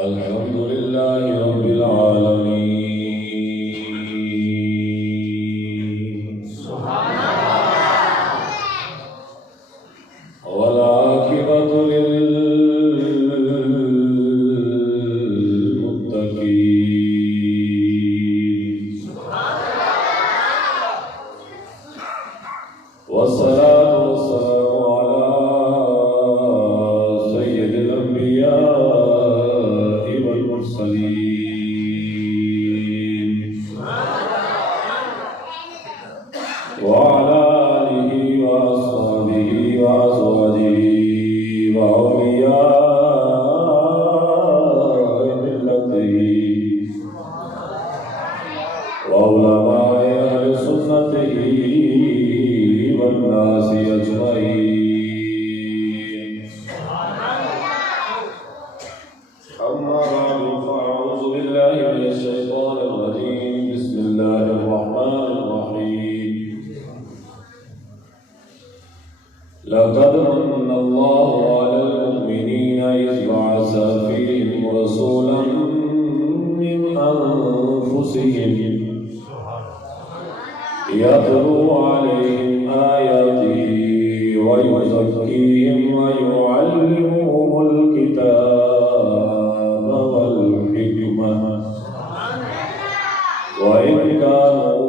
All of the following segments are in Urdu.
الحمد لله رب العالمين والعاقبة للمتقين والصلاة والسلام على سيد الأنبياء والمرسلين وعلى آله وأصحابه وأزواجه وأولياء ملته وعلماء أهل سنته والناس أجمعين. أما بعد فأعوذ بالله من الشيطان الرجيم. بسم الله الرحمن الرحيم. لقد من الله على المؤمنين إذ بعث فيهم رسولا من أنفسهم يتلو عليهم آياته ويزكيهم ويعلمهم الكتاب والحكمة وإن كانوا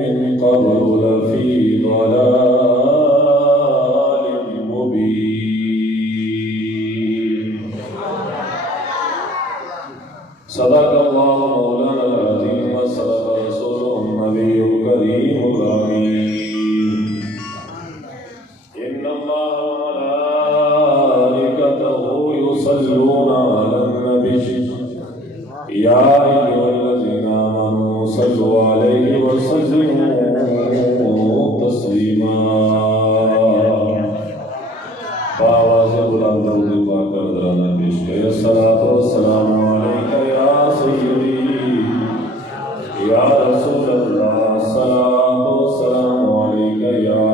من قبل لفي ضلال مبين. صدق الله مولانا العظيم وصدق رسوله النبي الكريم الأمين. إن الله وملائكته يصلون على النبي يا أيها الذين آمنوا صلوا عليه وسلموا تسليما. بآواز بلند درود پاک کا نذرانہ پیش کریں. الصلاۃ والسلام علیک یا سیدی یا رسول اللہ. الصلاۃ والسلام علیک یا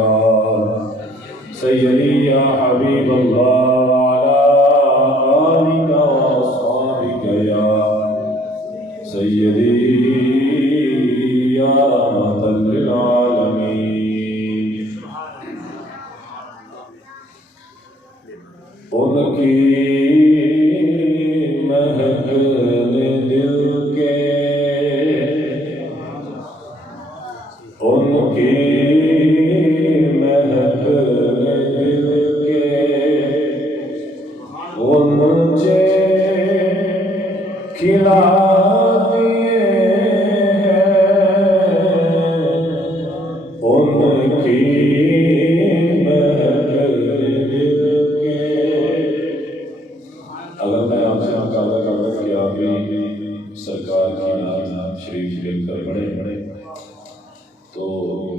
سیدی یا حبیب اللہ. وعلی آلک واصحابک یا سیدی یا رحمۃ للعالمین. ان کی مہک نے دل کے ان کی مہک نے دل کے غنچے کھلا دیے ان کی مہک نے دل کے. اگر میں آپ سے مقابلہ کرتا کہ آپ بھی سرکار کی نعت شریف لے کر پڑھے تو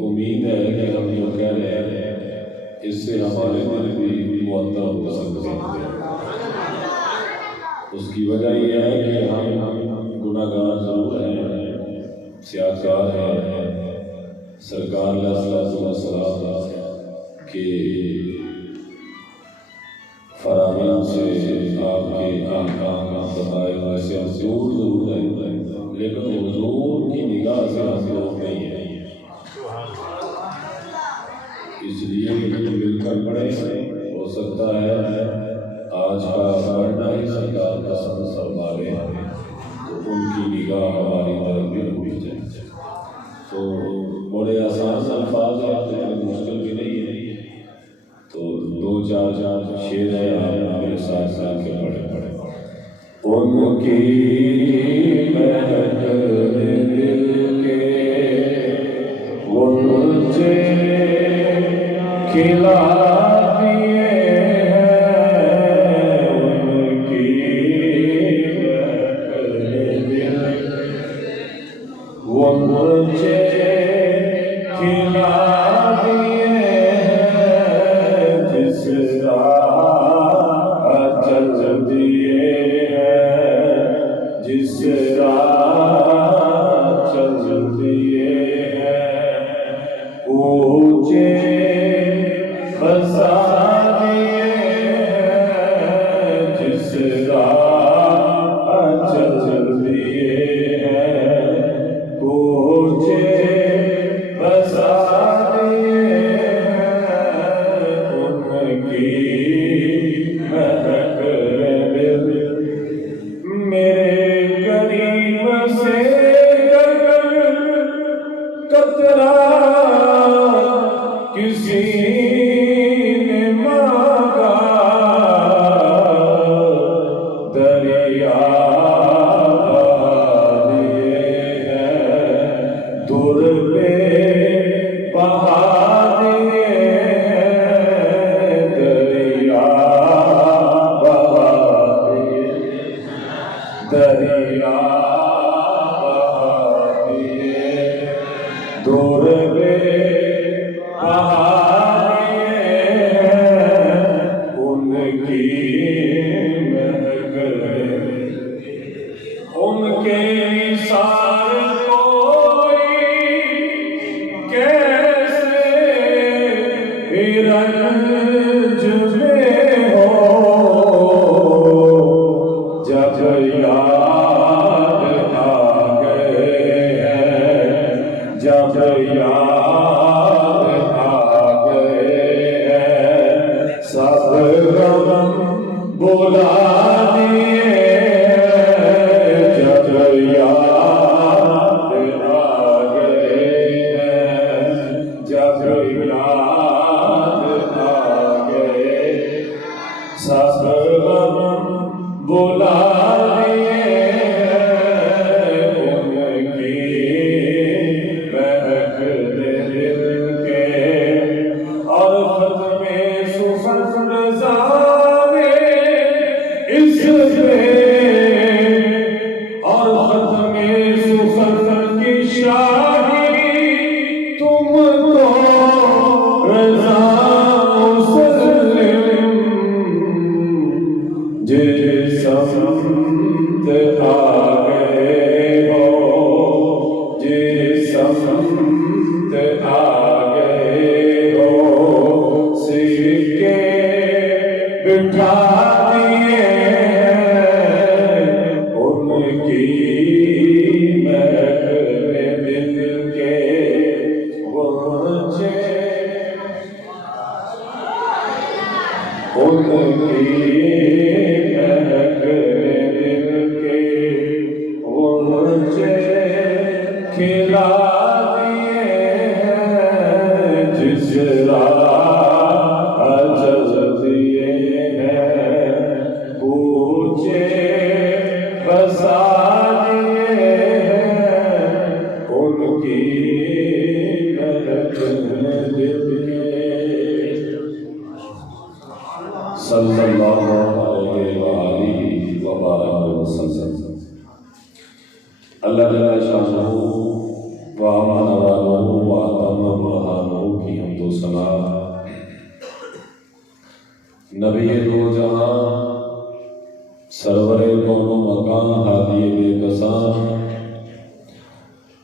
امید ہے کہ ہم جو کہہ رہے ہیں اس سے ہمارے دل بھی معطر ہو سکتے ہیں. اس کی وجہ یہ ہے کہ ہم گناہ گار ضرور ہیں، سیاکار ہیں. سرکار علیہ السلام کے فرامین سے آپ کے احکام بتائے ہوئے سے ہم دور ضرور ہیں، لیکن حضور کی نگاہ سے ہم دور نہیں ہیں. اس لیے مل کر پڑھیں. ہو سکتا ہے آج کا پڑھنا ہی سرکار پسند فرمائے تو ان کی نگاہ ہماری طرف بھی ہوئی جائے. تو بڑے آسان الفاظ ہیں، مشکل بھی نہیں ہے. تو دو چار شعر ہیں، میرے ساتھ ساتھ کے پڑھے. ان کی مہک نے دل کے غنچے کھلا دیے ہیں. ان کی مہک نے دل غنچے کھلا دیے ہیں. جس راہ چل دیے ہیں، جس راہ چل دیے ہیں بہا دیے دریا بہا دیے دریا بہا دیے دور بے بہا ان کے نثار کوئی کیسے رنج میں ہو جب یاد آ گئے ہیں جب یاد آ گئے ہیں سب غم بلا دیے بولا دیے ان کی مہک دل کے اور ختم سفر زانے اس پہ اور ختم سفر کی شاہی تم کو رضا سمت آ گئے ہو جس سمت آ گئے ہو سکے بٹھا دیے ان کی مہک میں دل کے غنچے ان کی کھلا دیے ہیں جس راہ چل دیے ہیں پوچھے بسا دیے ہیں ان کی مہک میں دل کے صلی اللہ علیہ وآلہ وبارک وسلم۔ اللہ جل شانہ وَأَمَنَ وَأَنَهُ وَأَتَمَّ بُرْهَانَهُ کی حمد و ثنا نبی دو جہاں سرور کون و مکان ہادی بے کساں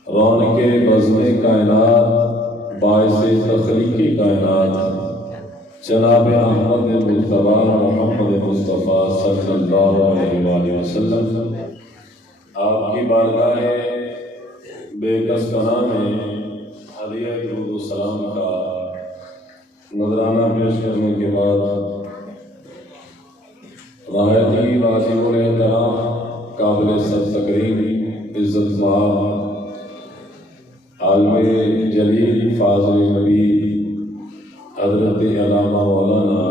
رونق بزم کائنات باعث تخلیق کائنات جناب احمد مصطفیٰ محمد مصطفیٰ صلی اللہ علیہ وآلہ وسلم آپ کی بارگاہ بے کس کنا میں ہدیہ درود و سلام کا نذرانہ پیش کرنے کے بعد نہایت ہی واجب الاحترام قابل سر تقریم عزت مآب عالم جلیل فاضل نبی حضرت علامہ مولانا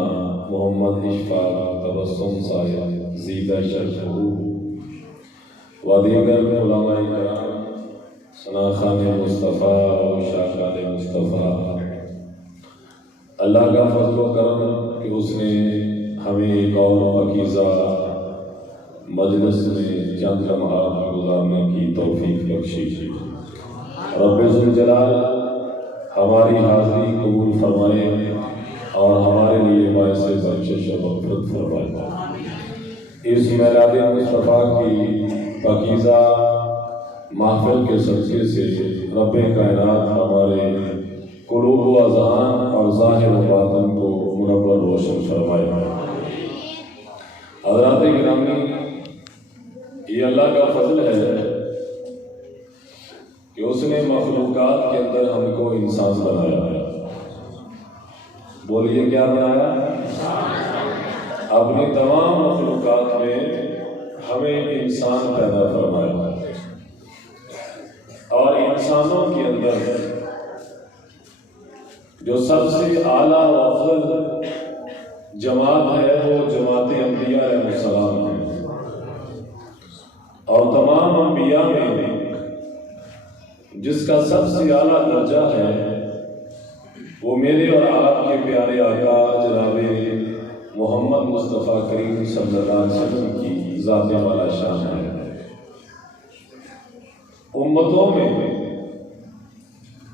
محمد اشفاق تبسم صاحب زیدہ شرف و دیگر علماء کرام شناخان مصطفیٰ و شاخان مصطفیٰ، اللہ کا فضل و کرم کہ اس نے ہمیں ایک اور پاکیزہ مجلس میں چند لمحات گزارنے کی توفیق بخشی۔ رب ذوالجلال ہماری حاضری قبول فرمائے اور ہمارے لیے باعث بخشش و مغفرت فرمائے۔ اس میلاد مصطفیٰ کی پاکیزہ محفل کے صدقے سے رب کائنات ہمارے قلوب و اذہان اور ظاہر و باطن کو منور روشن فرمائے۔ حضرات گرامی، یہ اللہ کا فضل ہے کہ اس نے مخلوقات کے اندر ہم کو انسان بنایا ہے۔ بولیے کیا بنایا؟ اپنی تمام مخلوقات میں ہمیں انسان پیدا فرمایا اور انسانوں کے اندر جو سب سے اعلیٰ و افضل جماعت ہے وہ جماعت انبیاء علیہ السلام ہے، اور تمام انبیاء میں جس کا سب سے اعلیٰ درجہ ہے وہ میرے اور آپ کے پیارے آقا جناب محمد مصطفیٰ کریم صلی اللہ علیہ وسلم کی ذات والا شان ہے۔ امتوں میں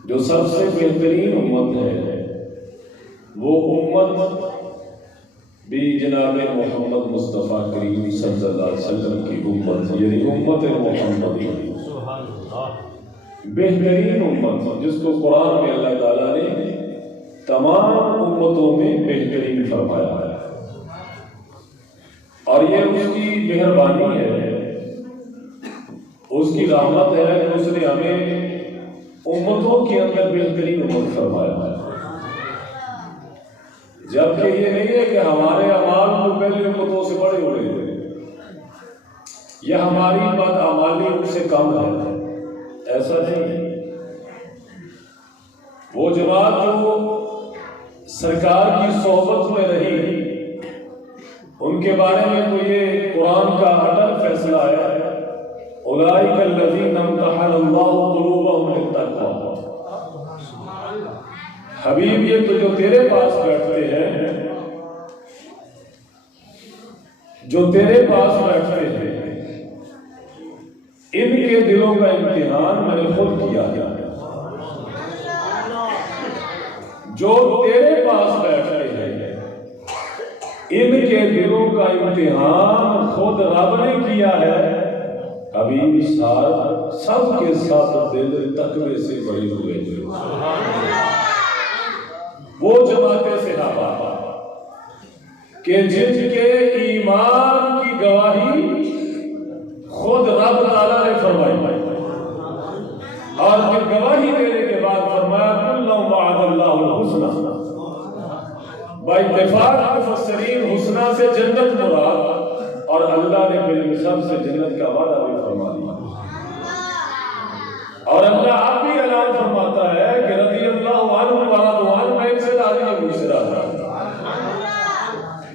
جو سب سے بہترین امت ہے وہ امت بھی جناب محمد مصطفیٰ کریم صلی اللہ علیہ وسلم کی امت، یعنی امت محمدی، بہترین امت، جس کو قرآن میں اللہ تعالیٰ نے تمام امتوں میں بہترین فرمایا ہے، اور یہ اس کی مہربانی ہے، اس کی رحمت ہے کہ اس نے ہمیں امتوں کے اندر بہترین امت فرمایا ہے۔ جبکہ یہ نہیں ہے کہ ہمارے اعمال کو پہلے امتوں سے بڑے ہو رہے تھے یا ہماری بدعمالی ان سے کم ہے، ایسا نہیں ہے۔ وہ جماعت جو سرکار کی صحبت میں رہی ان کے بارے میں تو یہ قرآن کا اٹل فیصلہ ہے، اولئک الذین امتحن اللہ قلوبہم للتقوی۔ حبیب یہ تو جو تیرے پاس بیٹھتے ہیں، جو تیرے پاس بیٹھتے ہیں، ان کے دلوں کا امتحان میں نے خود کیا ہے۔ جو تیرے پاس بیٹھتے ہیں ان کے دلوں کا امتحان خود رب نے کیا ہے۔ حبیب سب کے ساتھ دل تقوی سے بھرے ہوئے ہیں۔ وہ جماعت صحابہ کہ جن کے ایمان کی گواہی خود رب تعالیٰ نے فرمائی، اور پھر گواہی دینے کے بعد فرمایا کل وعد اللہ الحسنى، باتفاق مفسرین حسنہ سے جنت مراد، اور اللہ نے پھر سب سے جنت کا وعدہ بھی فرما دیا، اور اللہ آپ بھی اعلان فرماتا ہے کہ رضی اللہ عنہ ورضوا عنہ، میں ان سے راضی ہوں، اس سے راضی ہوں۔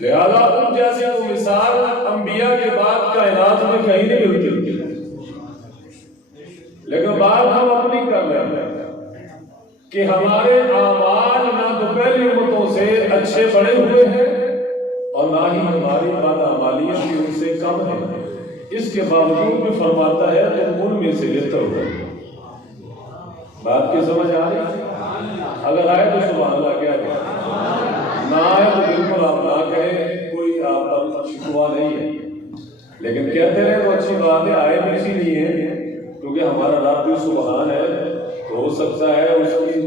لہذا ان جیسے وہ مثال انبیاء کے بعد کائنات میں کہیں نہیں ملتی، لیکن بات ہم اپنی کر رہے ہیں کہ ہمارے اعمال نہ تو پہلی امتوں سے اچھے بڑے ہوئے ہیں اور نہ ہی ہماری بدعمالیت بھی ان سے کم ہے، اس کے باوجود بھی فرماتا ہے تم ان میں سے بہتر ہو۔ بات کی سمجھ آ رہی؟ اگر آئے تو سبحان اللہ کیا کہیں، نہ آئے تو بالکل آپ نہ کہیں، کوئی آپ پر شکوہ نہیں ہے، لیکن کہتے رہے تو اچھی بات ہے، آئے بھی اسی لیے ہے کیونکہ ہمارا رب بھی سبحان ہے، تو ہو سکتا ہے اس کی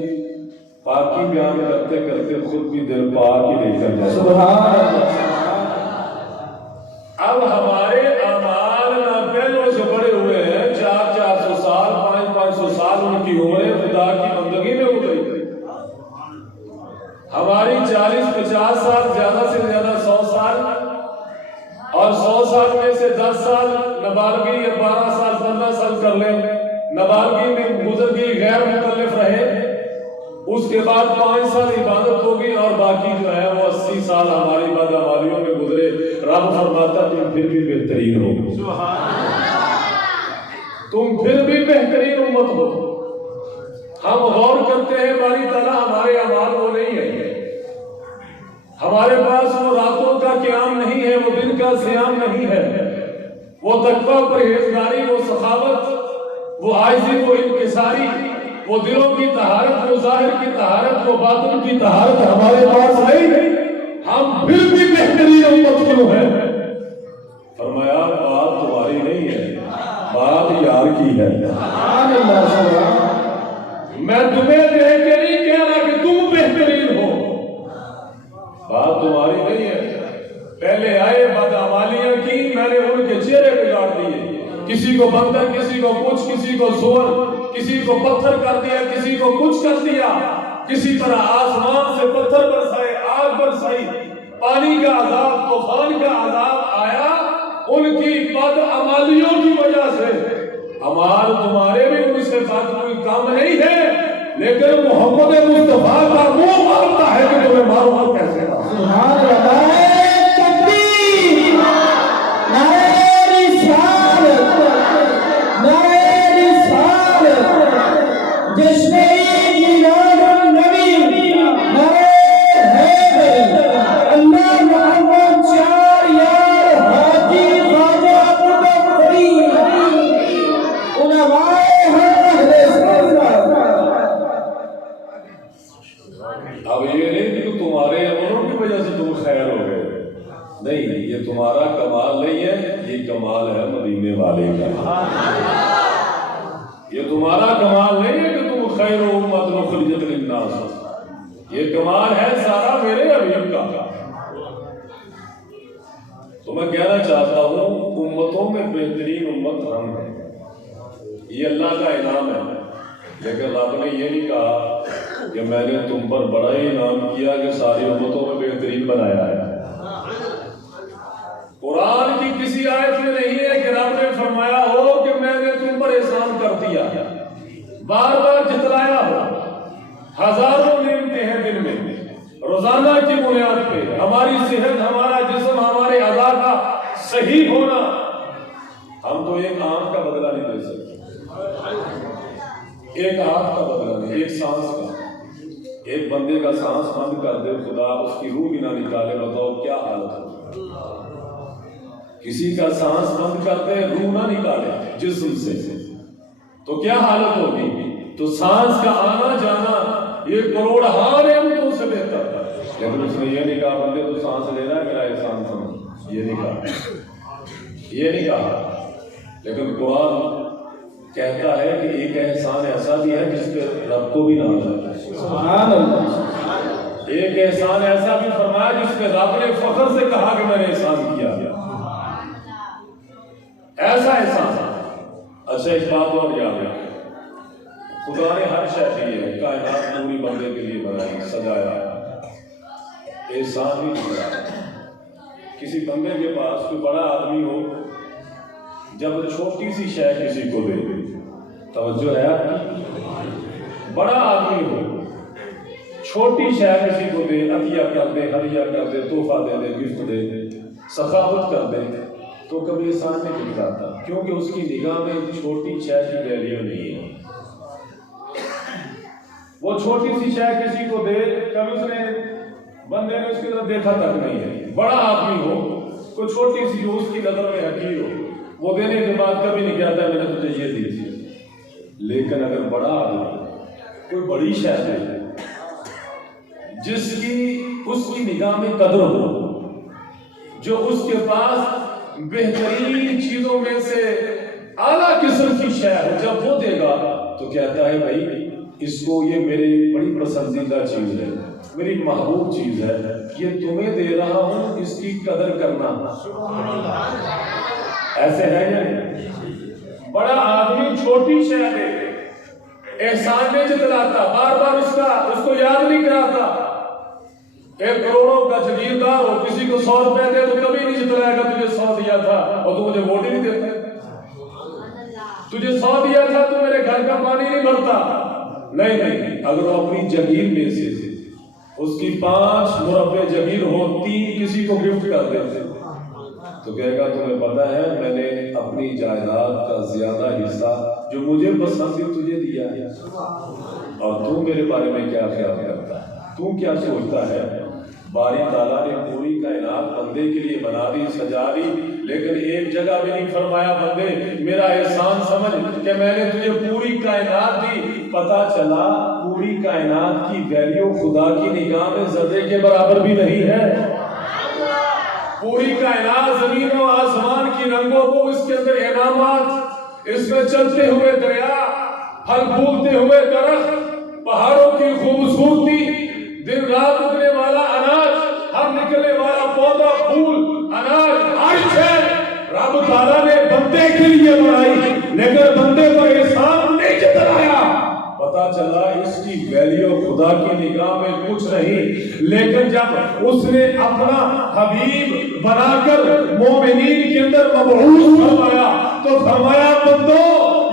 پاکی بیان کرتے کرتے خود بھی دل پاک ہی نہیں کر جائے۔ سبحان اللہ۔ اب ہمارے اعمال نہ پہلوں سے بڑے ہوئے ہیں، 400 سال 500 سال ان کی عمریں خدا کی بندگی میں گزری، ہماری 40-50 سال، زیادہ سے زیادہ 100 سال، اور 100 سال میں سے 10 سال نابالغی یا 12 سال 15 سال کر لیں، نابالغی میں گزر گئی، غیر مکلف رہے، اس کے بعد 5 سال عبادت ہوگی، اور باقی جو ہے وہ 80 سال ہماری بدعمالیوں میں گزرے۔ رب فرماتا تم پھر بھی بہترین ہو، تم پھر بھی بہترین امت ہو۔ ہم غور کرتے ہیں باری تعالیٰ ہمارے اعمال وہ نہیں ہے، ہمارے پاس وہ راتوں کا قیام نہیں ہے، وہ دن کا صیام نہیں ہے، وہ تقویٰ پرہیزگاری، وہ سخاوت، وہ عاجزی، وہ انکساری، وہ دلوں کی طہارت، وہ ظاہر کی طہارت، وہ باطن کی طہارت ہمارے پاس نہیں، ہم پھر بھی بہترین امت کیوں ہیں؟ فرمایا بات تمہاری نہیں ہے، بات یار کی ہے۔ میں تمہیں دیکھ کے نہیں کہہ رہا کہ تم بہترین ہو، بات تمہاری نہیں ہے۔ پہلے آئے بدعمالیاں کی، میں نے ان کے چہرے بگاڑ دیے، کسی کو بندر، کسی کو کچھ، کسی کو سور، کسی کو پتھر کر دیا، کسی کو کچھ کر دیا، کسی طرح آسمان سے پتھر برسائے، آگ برسائی، پانی کا عذاب، طوفان کا عذاب آیا ان کی بدعمالیوں کی وجہ سے۔ اعمال تمہارے بھی ان سے بات کوئی کم نہیں ہے، لیکن محمد مصطفیٰ کا منہ مانتا ہے کہ تمہیں معلوم کیسے تھا۔ سبحان اللہ، تکبیر، نعرہ رسالت، نعرہ رسالت، جس نے میلاد النبی اب یہ نہیں کہ تمہارے عملوں کی وجہ سے تم خیر ہو گئے، نہیں، یہ تمہارا کمال نہیں ہے، یہ کمال ہے مدینے والے کا۔ یہ تمہارا کمال نہیں ہے کہ تم خیر امت اخرجت للناس، یہ کمال ہے سارا میرے حبیب کا۔ تو میں کہنا چاہتا ہوں امتوں میں بہترین امت ہم ہیں، یہ اللہ کا انعام ہے، لیکن رب نے یہ نہیں کہا کہ میں نے تم پر بڑا ہی انعام کیا کہ ساری امتوں میں بہترین بنایا ہے۔ قرآن کی کسی آیت میں نہیں ہے کہ رب نے فرمایا ہو کہ میں نے تم پر احسان کر دیا، بار بار جتلایا ہو، ہزاروں نعمتیں ہیں دن میں، روزانہ کی بنیاد پہ ہماری صحت، ہمارا جسم، ہمارے اعضاء کا صحیح ہونا، ہم تو ایک آنکھ کا بدلہ نہیں دے سکتے، ایک آنکھ کا بدلہ نہیں، ایک سانس کا۔ ایک بندے کا سانس بند کر دے خدا، اس کی روح بھی نہ نکالے، بتاؤ کیا حالت ہے؟ کسی کا سانس بند کر دے، روح نہ نکالے جسم سے، تو کیا حالت ہوگی؟ تو سانس کا آنا جانا یہ کروڑہا نعمتوں سے بہتر ہے، لیکن اس نے یہ نہیں کہا بندے تو سانس لے رہا ہے میرا احسان سمجھ، یہ نہیں کہا۔ لیکن قرآن کہتا ہے کہ ایک احسان ایسا بھی ہے جس پہ رب کو بھی ناز ہے، سبحان اللہ۔ ایک احسان ایسا بھی فرمایا جس پہ رب نے فخر سے کہا کہ میں نے احسان کیا، ایسا احسان۔ اچھا ایک بات اور یاد رکھیں، خدا نے ہر شے دی ہے، کائنات پوری بندے کے لیے بنائی، سجایا، احسان نہیں کیا۔ کسی بندے کے پاس کوئی بڑا آدمی ہو، جب چھوٹی سی شے کسی کو دے، توجہ ہے آپ کی، بڑا آدمی ہو چھوٹی شے کسی کو دے، عطیہ کر دے، ہدیہ کر دے، تحفہ دے دے، گفٹ دے دے، سخاوت کر دے، تو کبھی احسان نہیں گزارتا، کیونکہ اس کی نگاہ میں چھوٹی شے کی ویلیو نہیں ہے۔ وہ چھوٹی سی شے کسی کو دے، کبھی اس نے بندے نے اس کی طرف دیکھا تک نہیں ہے۔ بڑا آدمی ہو، کوئی چھوٹی سی جو اس کی نظر میں حقیر ہو، وہ دینے کے بعد کبھی نہیں کہتا میں نے تجھے یہ دی تھی۔ لیکن اگر بڑا آدمی کوئی بڑی شے دے جس کی اس کی نگاہ میں قدر ہو، جو اس کے پاس بہترین چیزوں میں سے اعلیٰ قسم کی شے ہے، جب وہ دے گا تو کہتا ہے بھائی اس کو یہ میری بڑی پسندیدہ چیز ہے، میری محبوب چیز ہے، یہ تمہیں دے رہا ہوں، اس کی قدر کرنا۔ ایسے ہے یا نہیں؟ بڑا آدمی چھوٹی شے دے، احسان نہیں جتلاتا، بار بار اس کو یاد نہیں کراتا۔ ایک کروڑوں کا جگیردار ہو، کسی کو 100 روپے دے تو کبھی نہیں جتلائے گا تجھے 100 دیا تھا اور تو مجھے ووٹ ہی نہیں دیتا، تجھے 100 دیا تھا تو میرے گھر کا پانی نہیں بھرتا۔ نہیں، اگر وہ اپنی جگیر میں سے اس کی 5 مربع جگیر ہو، 3 کسی کو گفٹ کر دیتے تو کہے گا تمہیں پتا ہے میں نے اپنی جائیداد کا زیادہ حصہ جو مجھے پسند ہے تجھے دیا ہے، اور تو میرے بارے میں کیا خیال کرتا ہے، تو کیا سوچتا ہے؟ باری تعالیٰ نے پوری کائنات بندے کے لیے بنا دی، سجا دی، لیکن ایک جگہ بھی نہیں فرمایا بندے میرا احسان سمجھ کہ میں نے تجھے پوری کائنات دی۔ پتا چلا پوری کائنات کی ویلیو خدا کی نگاہ میں ذرے کے برابر بھی نہیں ہے۔ پوری کائنات زمین و آسمان کی رنگوں کو، اس کے اندر انعامات، اس میں چلتے ہوئے دریا، پھل پھولتے ہوئے درخت، پہاڑوں کی خوبصورتی، دن رات اگنے والا اناج، ہر نکلنے والا پودا، پھول، اناج، ہر شے رب تعالیٰ نے بندے کے لیے بنائی، لیکن بندے پر احسان نہیں جتلایا۔ پتا چلا اس کی ویلیو خدا کی نگاہ میں کچھ نہیں، لیکن جب اس نے اپنا حبیب بنا کر مومنین کے اندر مبعوث فرمایا تو فرمایا بندو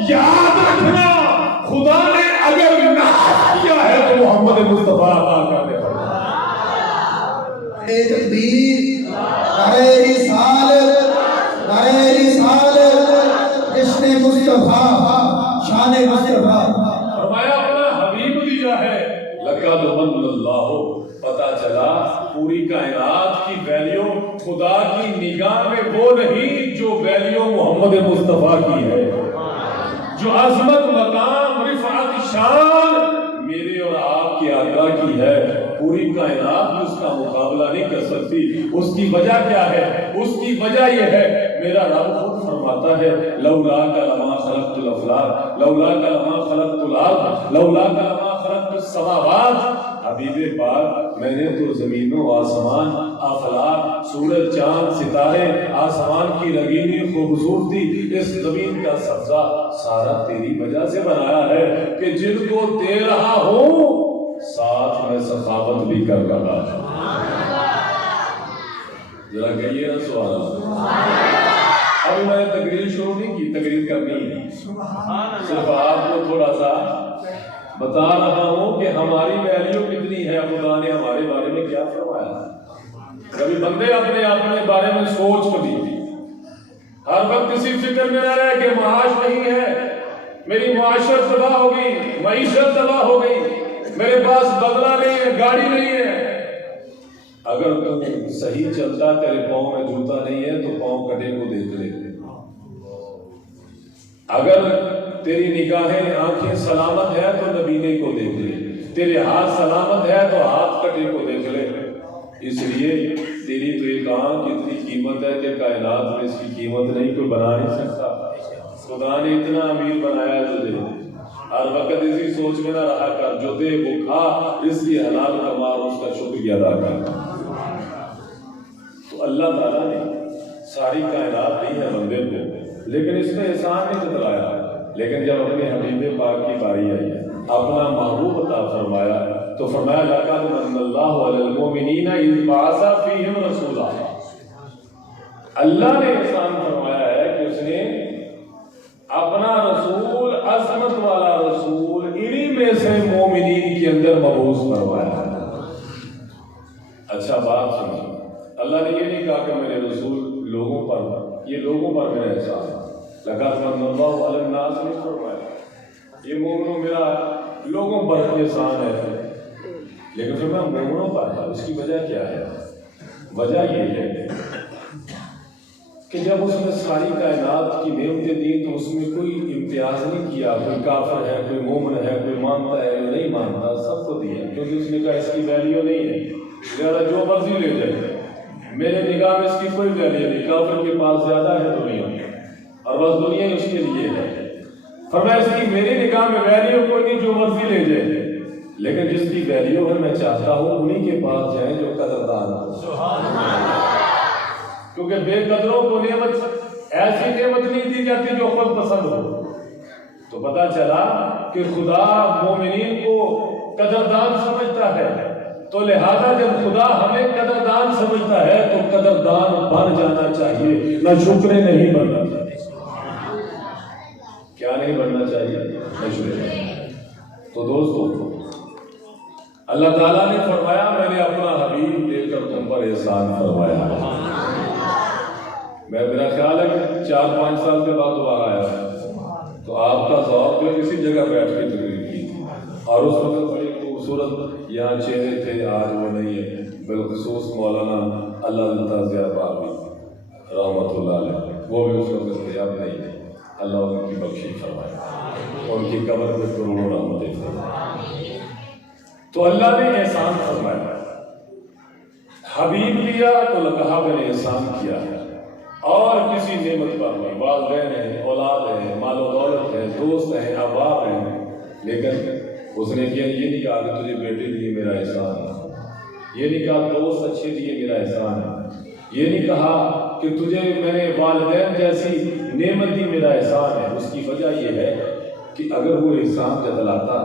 یاد رکھنا خدا نے اگر ناز کیا ہے تو محمد مصطفیٰ عطا کر دے۔ تکبیر، نعرہ رسالت، نعرہ رسالت، جشن مصطفیٰ، شان مصطفیٰ۔ فرمایا اپنا حبیب دیا ہے، لقد من اللہ۔ پتا چلا پوری کائنات کی ویلیو خدا کی نگاہ میں وہ نہیں جو ویلیو محمد مصطفیٰ کی ہے، جو عظمت، مقام، رفعت، شان میرے اور آپ کی آقا کی ہے، پوری کائنات بھی اس کا مقابلہ نہیں کر سکتی۔ اس کی وجہ کیا ہے؟ اس کی وجہ یہ ہے، میرا رب خود فرماتا ہے لولاک لما خلقت الافلاک لولاک لما خلقت الارض لولاک لما خلقت السماوات۔ حبیب پاک میں نے تو زمین و آسمان، افلاک، سورج، چاند، ستارے، آسمان کی رنگینی، خوبصورتی، اس زمین کا سبزہ سارا تیری وجہ سے بنایا ہے کہ جن کو دے رہا ہوں ساتھ میں سخاوت بھی کر رہا ہے۔ ذرا کہیے نا سبحان اللہ۔ اب میں نے تقریر شروع نہیں کی، تقریر کرنی ہے، صرف آپ کو تھوڑا سا بتا رہا ہوں کہ ہماری ویلیو کتنی ہے، خدا نے ہمارے بارے میں کیا فرمایا۔ کبھی بندے اپنے بارے میں سوچ کبھی ہر وقت کسی فکر میں نہ رہے کہ معاش نہیں ہے، میری معاشرت تباہ ہو گئی، معیشت تباہ ہو گئی، میرے پاس بنگلہ نہیں ہے، گاڑی نہیں ہے۔ اگر تو صحیح چلتا، تیرے پاؤں میں جوتا نہیں ہے تو پاؤں کٹے کو دیکھ لے۔ اگر تیری نگاہیں، آنکھیں سلامت ہے تو نبینے کو دیکھ لے، تیرے ہاتھ سلامت ہے تو ہاتھ کٹے کو دیکھ لے۔ اس لیے تیری تو ایک آنکھ اتنی قیمت ہے کہ کائنات میں اس کی قیمت نہیں، کوئی بنا نہیں سکتا۔ خدا نے اتنا امیر بنایا ہے تجھے، ہر وقت اسی سوچ میں نہ رہا کر، جو دے وہ کھا، اس لیے حلال کما اور اس کا شکریہ ادا کر۔ تو اللہ تعالیٰ نے ساری کائنات دی ہے بندے کو، لیکن اس میں احسان نہیں جتلایا۔ لیکن جب اپنے حبیب پاک کی باری آئی، اپنا محبوب عطا فرمایا تو فرمایا لقد من اللہ علی المؤمنین اذ بعث فیہم رسولا۔ اللہ نے احسان فرمایا ہے کہ اس نے اپنا رسول، عظمت والا رسول، انہی میں سے مومنین کے اندر مبعوث فرمایا۔ اچھا بات سنیں، اللہ نے یہ نہیں کہا کہ میرے رسول لوگوں پر، یہ لوگوں پر میرا احسان ہے۔ لقد من اللہ علی الناس نے فرمایا، یہ مومنوں میرا لوگوں پر احسان ہے، لیکن پھر میں مومنوں پر ہے۔ اس کی وجہ کیا ہے؟ وجہ یہ ہے کہ جب اس نے ساری کائنات کی نعمتیں دی تو اس میں کوئی امتیاز نہیں کیا، کوئی کافر ہے، کوئی مومن ہے، کوئی مانتا ہے، نہیں مانتا، سب کو دیا، کیونکہ اس نے کہا اس کی ویلیو نہیں ہے، زیادہ جو مرضی لے جائے، میرے نگاہ میں اس کی کوئی ویلیو نہیں۔ کافر کے پاس زیادہ ہے دنیا میں اور بس دنیا ہی اس کے لیے ہے، فرمایا اس کی میری نگاہ میں ویلیو کوئی نہیں، جو مرضی لے جائے، لیکن جس کی ویلیو ہے میں چاہتا ہوں انہی کے پاس جائیں جو قدردان ہو۔ سبحان اللہ۔ کیونکہ بے قدروں کو نعمت، ایسی نعمت نہیں دی جاتی جو خود پسند ہو۔ تو پتہ چلا کہ خدا مومنین کو قدردان سمجھتا ہے، تو لہذا جب خدا ہمیں قدردان سمجھتا ہے تو قدردان بن جانا چاہیے، نہ شکرے نہیں بننا چاہیے۔ کیا نہیں بننا چاہیے؟ نہ شکرے۔ تو دوستو، اللہ تعالیٰ نے فرمایا میں نے اپنا حبیب دے کر تم پر احسان فرمایا۔ میرا خیال ہے کہ 4-5 سال کے بعد دوبارہ آیا تو آپ کا ذوق جو کسی جگہ بیٹھ کے تقریر کی تھی، اور اس وقت بڑی خوبصورت یہاں چہرے تھے، آج وہ نہیں ہے۔ بالخصوص مولانا اللہ تعالیٰ رحمۃ اللہ علیہ، وہ بھی اس وقت اب نہیں ہے، اللہ ان کی بخشش فرمائے، ان کی قبر میں کروڑوں رحمتیں فرمائے۔ تو اللہ نے احسان فرمایا، حبیب لیا تو کہا میں نے احسان کیا ہے، اور کسی نعمت پر نہیں، والدین ہیں، اولاد ہیں، مال و دولت ہے، دوست ہیں، احباب ہیں، لیکن اس نے کیا یہ نہیں کہا کہ تجھے بیٹے دیے میرا احسان ہے، یہ نہیں کہا دوست اچھے دیے میرا احسان ہے، یہ نہیں کہا کہ تجھے میں نے والدین جیسی نعمت دی میرا احسان ہے۔ اس کی وجہ یہ ہے کہ اگر وہ احسان جتلاتا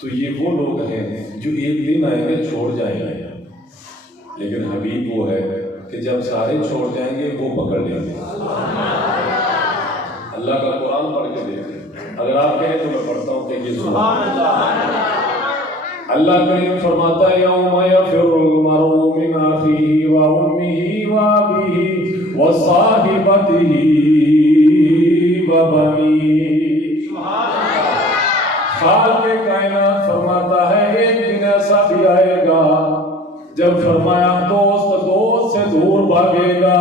تو یہ وہ لوگ ہیں جو ایک دن آئیں گے چھوڑ جائیں گے، لیکن حبیب وہ ہے کہ جب سارے چھوڑ جائیں گے وہ پکڑ لیں گے۔ اللہ کا قرآن پڑھ کے دیکھیں، اگر آپ کہیں تو میں پڑھتا ہوں کہ یہ سبحان اللہ۔ اللہ کریم فرماتا ہے یوم یفر المرء من اخیہ و امہ و ابیہ و صاحبتہ و بنیہ۔ خالق کائنات فرماتا ہے ایک دن ایسا بھی آئے گا جب فرمایا دوست دوست سے دور بھاگے گا،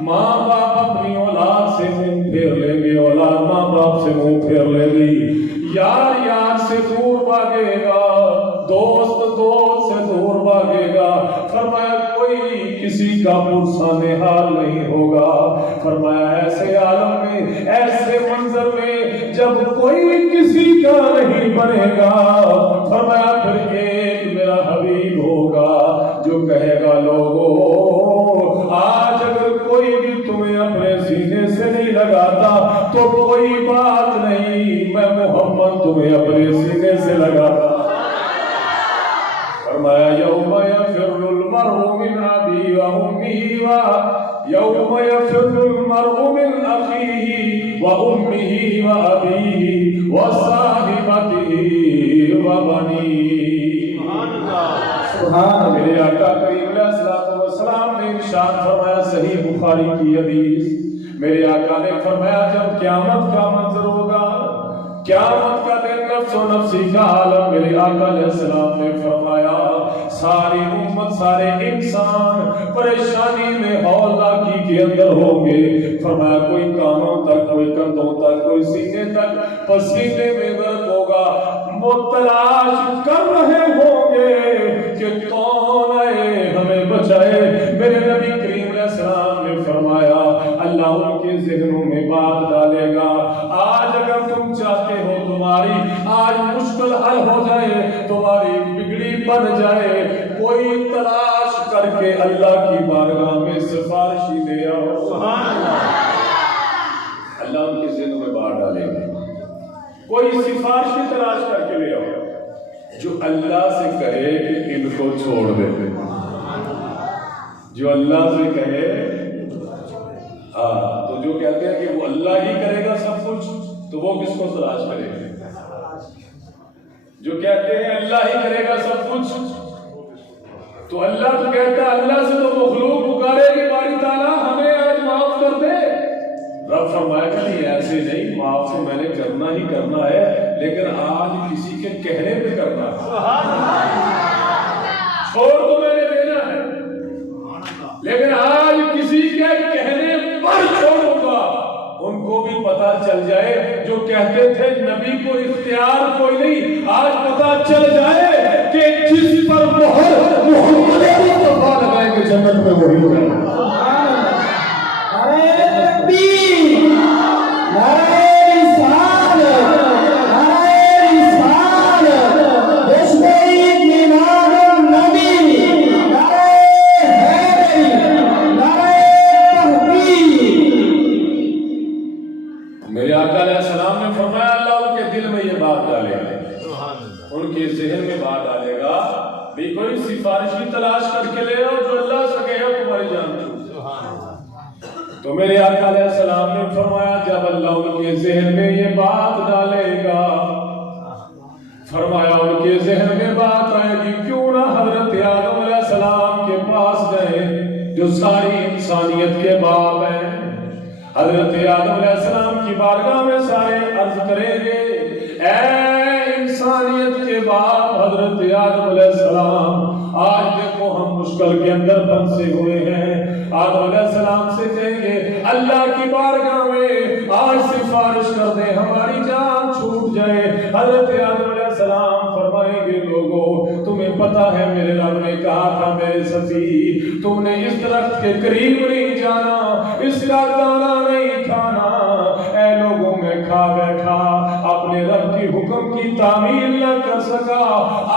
ماں باپ اپنی اولاد سے منہ پھیر لیں گے، اولاد ماں باپ سے منہ پھیر لے گی، یار یار سے دور بھاگے گا، دوست دوست سے دور بھاگے کسی کا پرسان حال نہیں ہوگا۔ فرمایا ایسے عالم میں، ایسے منظر میں جب کوئی کسی کا نہیں بنے گا، فرمایا پھر ایک میرا حبیب ہوگا جو کہے گا لوگوں آج اگر کوئی بھی تمہیں اپنے سینے سے نہیں لگاتا تو کوئی بات نہیں، میں محمد تمہیں اپنے سینے سے لگاتا۔ فرمایا یوم یفر المرء من ابی و امی و یوم یفر المرء من اخیہ و امی و ابیہ و صاحبتہ و بنیہ۔ سبحان میرے آقا کریم علیہ الصلوۃ والسلام نے ارشاد فرمایا، صحیح بخاری کی حدیث، میرے آقا نے فرمایا جب قیامت کا منظر ہوگا، قیامت کا دن، نفس و نفسی کا عالم، میرے آقا علیہ السلام نے فرمایا ساری امت، سارے انسان پریشانی میں ہولناکی کے اندر ہوں گے۔ فرمایا کوئی کانوں تک، کوئی کندھوں تک، کوئی سینے تک پسینے میں درد ہوگا، وہ تلاش کر رہے ہوں گے کہ کون آئے ہمیں بچائے۔ میرے نبی کریم علیہ السلام نے فرمایا اللہ ان کے ذہنوں میں بات ڈالے گا، آج اگر تم چاہتے ہو تمہاری آج مشکل حل ہو جائے، تمہاری بگڑی بن جائے، کوئی تلاش کر کے اللہ کی بارگاہ میں سفارشی لے آؤ۔ سبحان اللہ، اللہ ان کے ذہنوں میں بات ڈالے گا، کوئی سفارشی تلاش کر کے لے آؤ جو اللہ سے کہے کہ ان کو چھوڑ دے، جو اللہ سے کہے تو جو کہتے ہیں کہ وہ اللہ ہی کرے گا سب کچھ، تو وہ کس کو تلاش کرے گا؟ جو کہتے ہیں اللہ ہی کرے گا سب کچھ، تو اللہ تو کہتا ہے اللہ سے تو مخلوق پکارے گی باری تعالیٰ ہمیں آج معاف کر دے۔ رب فرمایا کہ نہیں ایسے نہیں، معاف تو میں نے کرنا ہی کرنا ہے، لیکن آج کسی کے کہنے پہ کرنا ہے، چھوڑ تو میں نے دینا ہے لیکن آج کسی کے کہنے پر چھوڑوں گا۔ ان کو بھی پتا چل جائے جو کہتے تھے نبی کو اختیار کوئی نہیں، آج پتا چل جائے کہ جس پر مہر محمد مصطفیٰ لگائیں گے جنت میں وہی ہوگا۔ میرے آقا علیہ السلام نے فرمایا اللہ ان کے دل میں یہ بات ڈالے گا، ان کے ذہن میں بات ڈالے گا بھی کوئی سفارشی تلاش کر کے لے آؤ جو اللہ سے کہے تمہاری جان چھوٹ۔ تو میرے آقا علیہ السلام نے فرمایا جب اللہ ان کے ذہن میں یہ بات ڈالے گا، فرمایا ان کے ذہن میں بات آئے گی کیوں نہ حضرت آدم علیہ السلام کے پاس گئے جو ساری انسانیت کے باپ ہیں۔ حضرت آدم علیہ السلام کی بارگاہ میں سارے عرض کریں گے اے انسانیت کے باپ حضرت آدم علیہ السلام، آج دیکھو ہم مشکل کے اندر پھنسے ہوئے ہیں۔ آدم علیہ السلام سے کہیں گے اللہ کی بارگاہ میں آج سفارش کر دیں ہماری جان چھوٹ جائے۔ حضرت آدم علیہ السلام فرمائیں گے لوگوں تمہیں پتا ہے میرے رب نے کہا تھا میرے سفی تم نے اس درخت کے قریب نہیں جانا، اس کا دانہ نہیں کھانا۔ اے لوگوں میں کھا بیٹھا اپنے رب کی حکم کی تعمیل نہ کر سکا،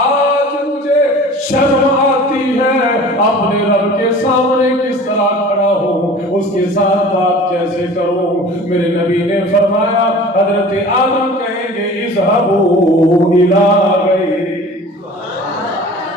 آج مجھے شرم آتی ہے اپنے رب کے سامنے کس طرح کھڑا ہوں، اس کے ساتھ بات کیسے کروں۔ میرے نبی نے فرمایا حضرت آدم کہیں گے اذهبوا الى غیری،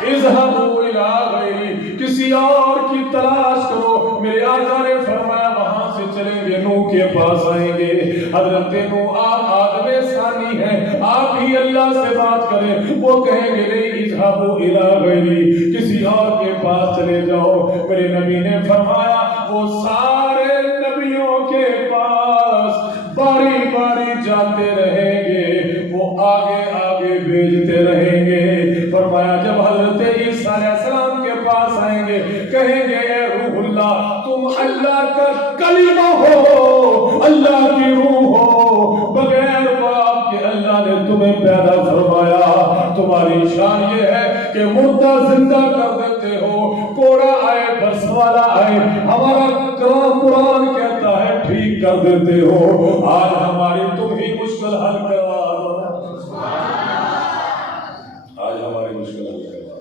اذهبوا الى غیری، کسی اور کی تلاش کرو۔ میرے آقا نے فرمایا وہاں سے چلیں گے نوح کے پاس آئیں گے، حضرت نوح آپ آدم ثانی ہیں، آپ ہی اللہ سے بات کریں۔ وہ کہیں گے نہیں اذهبوا الى غیری، کسی اور کے پاس چلے جاؤ۔ میرے نبی نے فرمایا وہ سارے نبیوں کے پاس باری باری جاتے رہیں گے، وہ آگے آگے بھیجتے رہیں گے۔ فرمایا جب حضرت عیسیٰ علیہ السلام کے پاس آئیں گے کہیں گے اے روح اللہ تم اللہ کا کلمہ ہو، اللہ کی روح ہو، بغیر باپ کے اللہ نے تمہیں پیدا فرمایا، تمہاری شان یہ ہے کہ مردہ زندہ کر دیتے ہو، کوڑا آئے برس والا آئے ہمارا قرآن کہتا ہے ٹھیک کر دیتے ہو، آج ہماری تم ہی مشکل حل کروا دو، آج ہماری مشکل حل کروا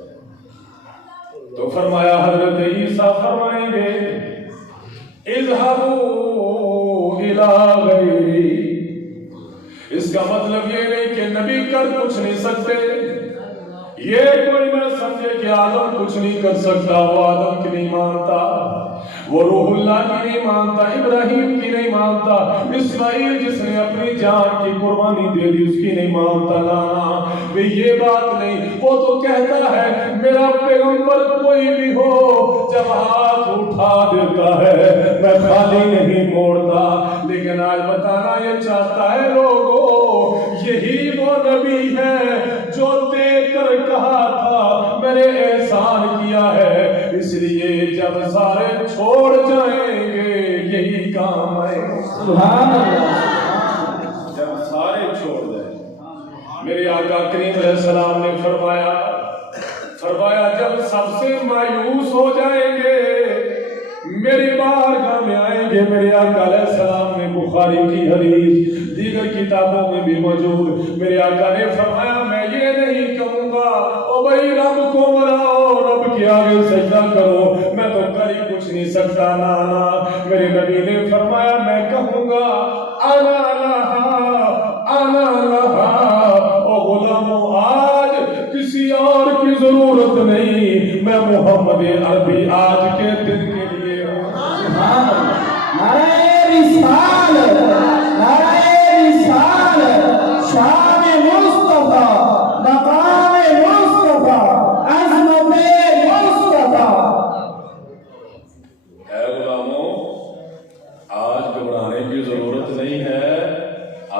دو۔ تو فرمایا حضرت عیسیٰ فرمائیں گے اذهبوا الى غیری، اس کا مطلب یہ نہیں کہ نبی کر کچھ نہیں سکتے، یہ کوئی نہ سمجھے کہ آدم کچھ نہیں کر سکتا، وہ آدم کی نہیں مانتا، وہ روح اللہ کی نہیں مانتا، ابراہیم کی نہیں مانتا، اسماعیل جس نے اپنی جان کی قربانی دے دی اس کی نہیں مانتا، نا یہ بات نہیں، وہ تو کہتا ہے میرا پیغمبر کوئی بھی ہو جب ہاتھ اٹھا دیتا ہے میں خالی نہیں موڑتا، لیکن آج بتانا یہ چاہتا ہے لوگوں یہی وہ نبی ہے جو دیکھ کر کہا تھا میں نے احسان کیا ہے، اس لیے جب سارے چھوڑ جائیں گے یہی کام ہے، سبحان اللہ، جب سارے چھوڑ جائیں۔ میرے آقا کریم علیہ السلام نے فرمایا جب سب سے مایوس ہو جائیں گے میری بارگاہ میں آئیں گے، میرے آقا علیہ السلام نے بخاری کی حدیث دیگر کتابوں میں بھی موجود، میرے آقا نے فرمایا میں یہ نہیں کہوں گا او بھائی رب کو مناؤ، رب کے آگے سجدہ کرو، میں تو کر ہی کچھ نہیں سکتا، نا میرے نبی نے فرمایا میں کہوں گا انا لہا، او غلامو آج کسی اور کی ضرورت نہیں، میں محمد عربی آج کے دن کے لیے ہوں۔ نعرہ رسالت، نعرہ رسالت، شان مصطفیٰ، مقام مصطفیٰ، عظمت مصطفیٰ۔ اے غلاموں آج گھبرانے کی ضرورت نہیں ہے،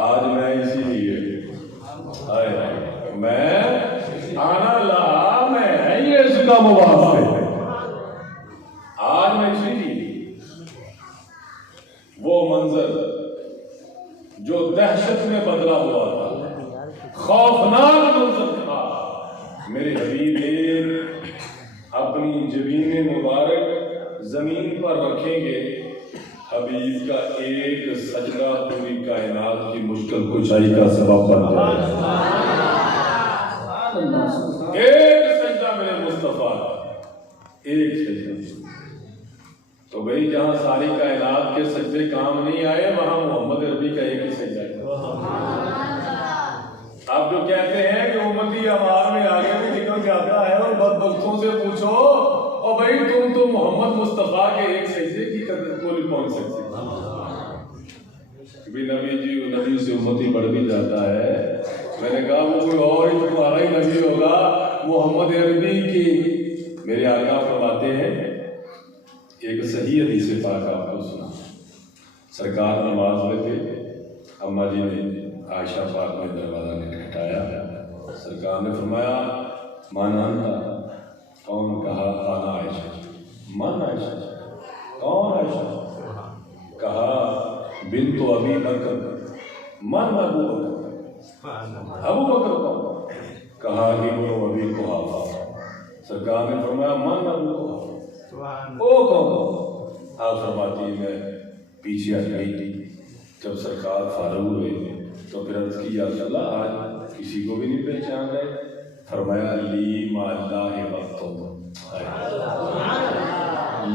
آج میں اسی لیے میں آنا لا میں یہ اس کا موافق ہے، آج میں اسی لیے وہ منظر جو دہشت میں بدلا ہوا تھا، خوفناک منظر تھا، میرے حبیب اپنی جبین مبارک زمین پر رکھیں گے، حبیب کا ایک سجدہ پوری کائنات کی مشکل کشائی کا سبب بن جائے، ایک سجدہ میرے مصطفیٰ، ایک سجدہ۔ تو بھئی جہاں ساری کائنات کے سجدے کام نہیں آئے وہاں محمد عربی کا ایک ہی سجدہ ہے۔ آپ جو کہتے ہیں کہ امتی امار میں آگے بھی نکل جاتا ہے اور بدبختوں سے پوچھو اور بھئی تم تو محمد مصطفیٰ کے ایک سجدے کی قدر کو نہیں پہنچ سکتے، بھی نبی جی وہ نبی سے امتی بڑھ بھی جاتا ہے، میں نے کہا وہ کوئی اور ہی تمہارا ہی نبی ہوگا محمد عربی کی۔ میرے آقا فرماتے ہیں ایک صحیح حدیث پاک آپ کو سنا، سرکار نماز میں تھے، اماں جی نے عائشہ پاک میں دروازہ نے کھٹکایا، سرکار نے فرمایا من انت، کون؟ کہا انا عائشہ۔ من عائشہ؟ کون عائشہ؟ کہا بنت ابی بکر۔ من ابو بکر؟ ابو بکر کون؟ کہا ابن ابی قحافہ۔ سرکار نے فرمایا من ابو قحافہ، او کون؟ آپ فرماتی میں پیچھے ہٹ گئی تھی، جب سرکار فارغ ہوئے تو پھر عرض کی یا رسول اللہ آج کسی کو بھی نہیں پہچان رہے؟ فرمایا لی مع اللہ وقت،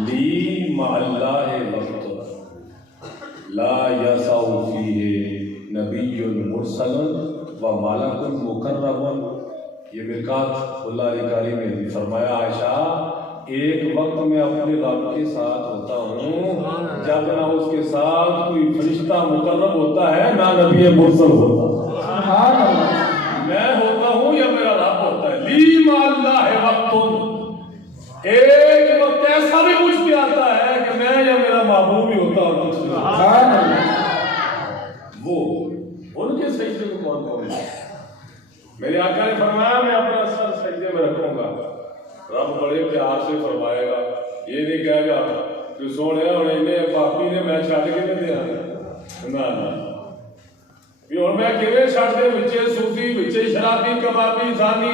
لی مع اللہ وقت لا یسع فیہ نبی مرسل و ملک مقرب۔ یہ مرکات اللہ علیہ کاری میں فرمایا عائشہ ایک وقت میں اپنے رب کے ساتھ ہوتا ہوں جب نہ اس کے ساتھ کوئی فرشتہ مقرب ہوتا ہے نہ نبی مرسل ہوتا، میں ہوتا ہوں یا میرا رب ہوتا ہے۔ لی مع اللہ وقت، ایک وقت ایسا بھی مجھ پہ آتا ہے کہ میں یا میرا محبوب ہی ہوتا اور کچھ نہیں۔ وہ ان کے سجدے کو کون کون ہے؟ میرے آقا نے فرمایا میں اپنا سر سجدے میں رکھوں گا، رب بڑے پیار سے فرمائے گا، یہ نہیں کہے گا کہ سونے اور انہیں پاپی نے میں چھڑ کے نہیں دیا نا بھی اور میں کیویں چھڑ دے بچے صوفی بچے شرابی کبابی زانی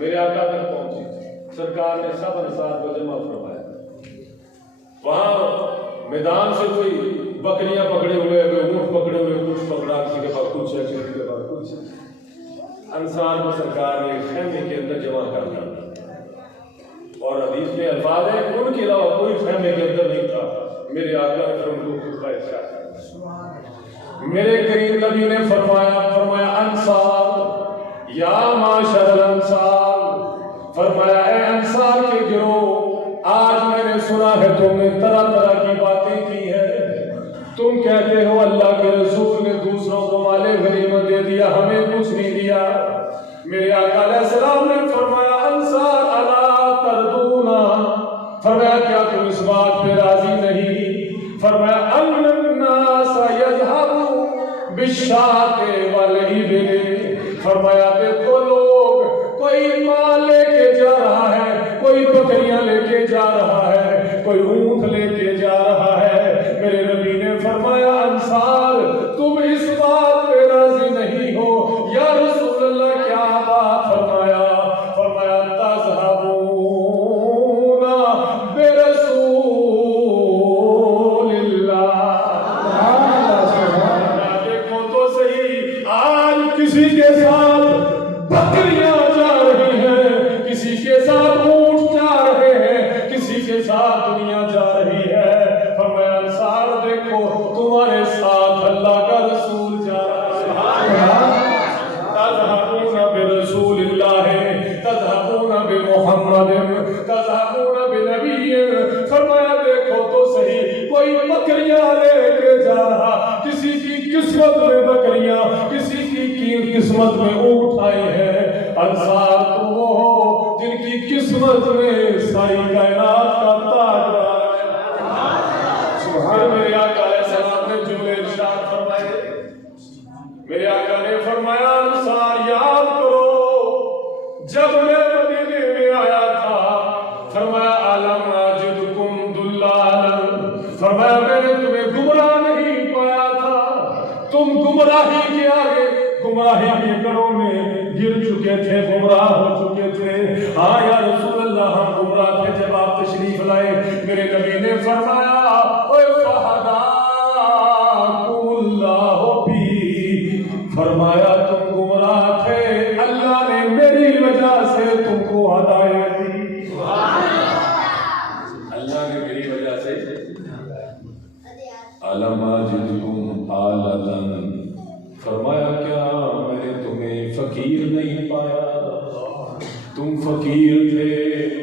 میرے آقا تک پہنچی، سرکار نے سب انصار کو جمع فرمایا۔ وہاں میدان سے کوئی بکریاں پکڑے ہوئے، کوئی اونٹ پکڑے ہوئے، کچھ پکڑا، کسی کے پاس کچھ ہے، کسی کے پاس کچھ ہے۔ انصار کو سرکار نے خیمے کے اندر جمع کر دیا، اور حدیث میں الفاظ ہے ان کے علاوہ کوئی خیمے کے اندر نہیں تھا۔ میرے آقا نے ان کو خطبہ ارشاد کیا، میرے کریم نبی نے فرمایا انصار یا معاشر الانصار، فرمایا اے انصار کے گروہ، آج میں نے سنا ہے تم نے طرح طرح کی باتیں کی ہیں، تم کہتے ہو اللہ کے رسول نے دوسروں کو مال غنیمت دے دیا، ہمیں کچھ نہیں دیا۔ میرے آقا علیہ السلام نے فرمایا انصار الا تردونا، فرمایا کیا تم اس بات پہ راضی نہیں؟ فرمایا ان الناس یذهبوا بالشاة والابل، فرمایا دیکھو لوگ کوئی مال لے کے جا رہا ہے، کوئی بکریاں لے کے جا رہا ہے، کوئی اونٹ لے کے جا رہا ہے۔ میرے نبی نے فرمایا انصار تم اس بات پہ راضی نہیں ہو؟ یا رسول اللہ کیا بات؟ فرمایا تذهبون برسول اللہ۔ دیکھو تو صحیح، آج کسی کے ساتھ بکریاں جا رہی ہیں، کسی کے ساتھ اونٹ جا رہے ہیں، کسی کے ساتھ دنیا جا رہی ہے۔ فرمایا انصار دیکھو تمہارے ساتھ اللہ کا رسول جا رہا ہے۔ تذهبون برسول اللہ، تذهبون بمحمد، تذهبون بنبی۔ فرمایا دیکھو تو صحیح، کوئی بکریاں لے کے جا رہا، کسی کی قسمت میں بکریاں، کسی کی قسمت میں اونٹ آئے ہیں۔ انصار تو وہ ہو جن کی قسمت میں ساری کائنات کا تاج رہا ہے۔ میرے آقا علیہ السلام نے جملے ارشاد فرمائے، میرے آقا نے فرمایا انصار یاد کرو جب میں مدینے میں آیا تھا، فرمایا علم اجدکم ضلالا، فرمایا میں نے تمہیں گمراہ نہیں پایا تھا، تم گمراہی کے آگے گمراہی کے گڑھوں میں گر چکے تھے، گمراہ ہو چکے تھے۔ ہاں یا رسول اللہ ہم گمراہ تھے جب آپ تشریف لائے۔ میرے نبی نے فرمایا اوے فہداکم اللہ بی، فرمایا تم گمراہ تھے، اللہ نے میری وجہ سے تم کو ہدایت دی۔ اللہ نے میری وجہ سے علم اجدکم آلتاً، فرمایا کیا میں نے تمہیں فقیر نہیں پایا؟ تم فقیر تھے،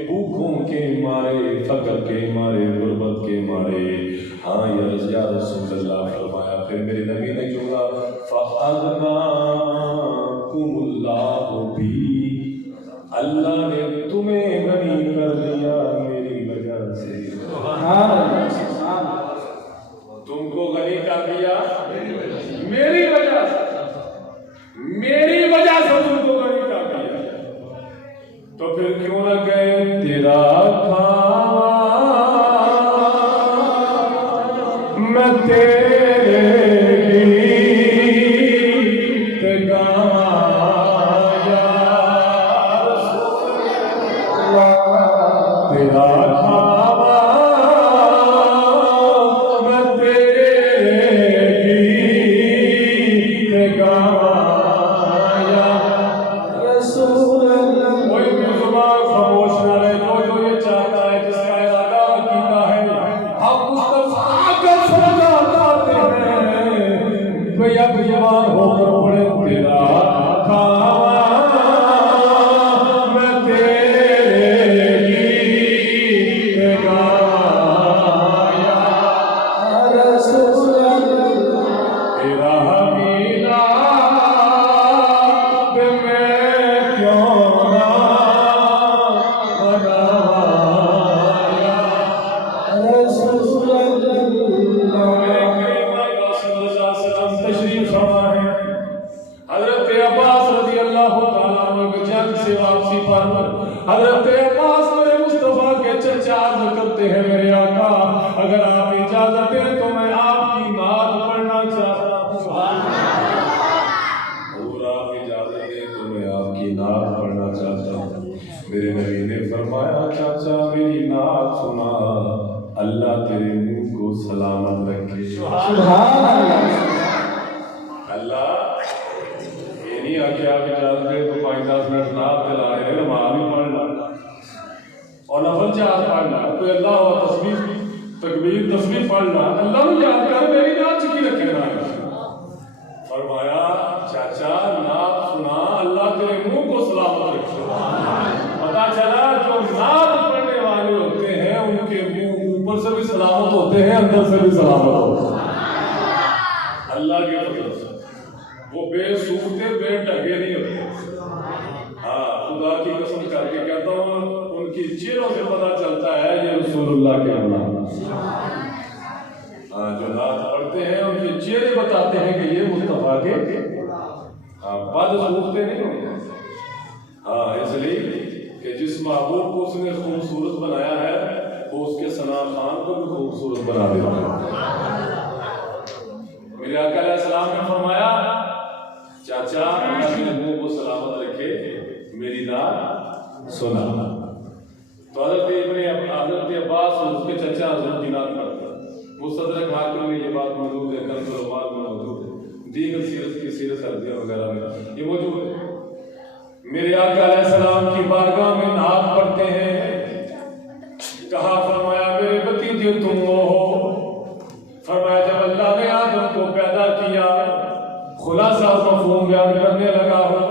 بھوکوں کے مارے، فقر کے مارے، غربت کے مارے۔ ہاں یا رسول اللہ، فرمایا پھر میرے نبی نے جملہ فَأَغْنَاكُمُ اللَّهُ بِهِ، اللہ نے تمہیں غنی کر دیا میری وجہ سے۔ تم کو غنی کر دیا میری وجہ سے، میری وجہ سے تم کو غنی کر دیا۔ تو پھر کیوں نہ گئے تیرا کام میں تیرے گیت گایا، تیرا کام میں تیرے گیت گایا۔ رسول اللہ کوئی بھی زبان خاموش نہ رہے، جو یہ چاہتا ہے، جس کا ارادہ عقیدہ ہے، ہم مصطفیٰ کا سجدہ گاتے ہیں۔ کوئی اب زبان ہو کر پڑے تیرا کام میں تیرے گیت گایا، رسول اللہ تیرا میلاد میں کیوں نہ منایا، رسول اللہ۔ میرے کریم آقا صلی اللہ علیہ وسلم تشریف فرما ہے۔ حضرت عباس رضی اللہ تعالیٰ عنہ کی جنگ سے واپسی پر حضرت عباس میرے مصطفیٰ کے چچا عرض کرتے ہیں میرے آقا اگر آپ اجازت دیں تو میں آپ کی نعت پڑھنا چاہتا ہوں۔ اور آپ اجازت دیں تو میں آپ کی نعت پڑھنا چاہتا ہوں۔ میرے نبی نے فرمایا چاچا میری نعت سنا، اللہ تیرے منہ کو سلامت رکھے۔ اللہ یہ نہیں آکھیا کہ اجازت دے تو 5-10 منٹ نعت دلا رہے نماز بھی پڑھ لا اور نفل چار پڑھ لا، کوئی اللہ اور تسبیح تکبیر تسبیح پڑھ لا، اللہ کو یاد کر میری نعت چکی رکھے نا۔ فرمایا چاچا نعت سنا، اللہ تیرے منہ کو سلامت رکھے۔ پتا چلا جو نعت پڑھنے والے ہوتے ہیں ان کے منہ اوپر سے بھی سلامت ہوتے ہیں، اندر سے بھی سلامت ہوتے ہیں اللہ کے فضل سے۔ وہ بے سوکھتے بے ڈھگے نہیں ہوتے۔ ہاں خدا کی قسم کر کے کہتا ہوں ان کی چہروں سے پتا چلتا ہے یہ رسول اللہ کے غلام۔ ہاں جو نعت پڑھتے ہیں ان کے چہرے بتاتے ہیں کہ یہ مصطفیٰ کے بد سوکھتے نہیں ہوتے۔ ہاں اس لیے کہ جس محبوب کو اس نے خوبصورت بنایا ہے وہ اس کے ثنا خان کو بھی خوبصورت بنا دیتا ہے۔ میرے آقا علیہ السلام نے فرمایا چاچا اللہ میرے منہ کو سلامت رکھے، میری نعت سنا۔ تو حضرت عباس اور اس کے چچا حضرت کی نعت پڑھتا۔ مستدرک حاکم میں یہ بات موجود ہے، کنز العمال میں موجود ہے، دیگر سیرت کی سیرت سردیاں وغیرہ میں یہ موجود ہے۔ میرے آقا علیہ السلام کی بارگاہ میں نعت پڑھتے ہیں، کہا فرمایا میرے بھتیجے تم وہ ہو۔ فرمایا جب اللہ نے آدم کو پیدا کیا، خلاصہ مفہوم بیان کرنے لگا ہوں۔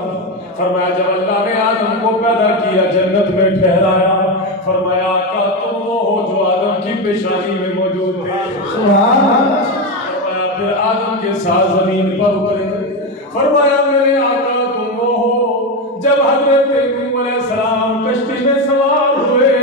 فرمایا جب اللہ نے آدم کو پیدا کیا جنت میں ٹھہرایا، فرمایا آقا تم وہ ہو جو آدم کی پیشانی میں موجود تھے۔ فرمایا پھر آدم کے ساتھ زمین پر اترے۔ فرمایا میرے آقا تم وہ ہو جب حضرت نوح علیہ السلام کشتی میں سوار ہوئے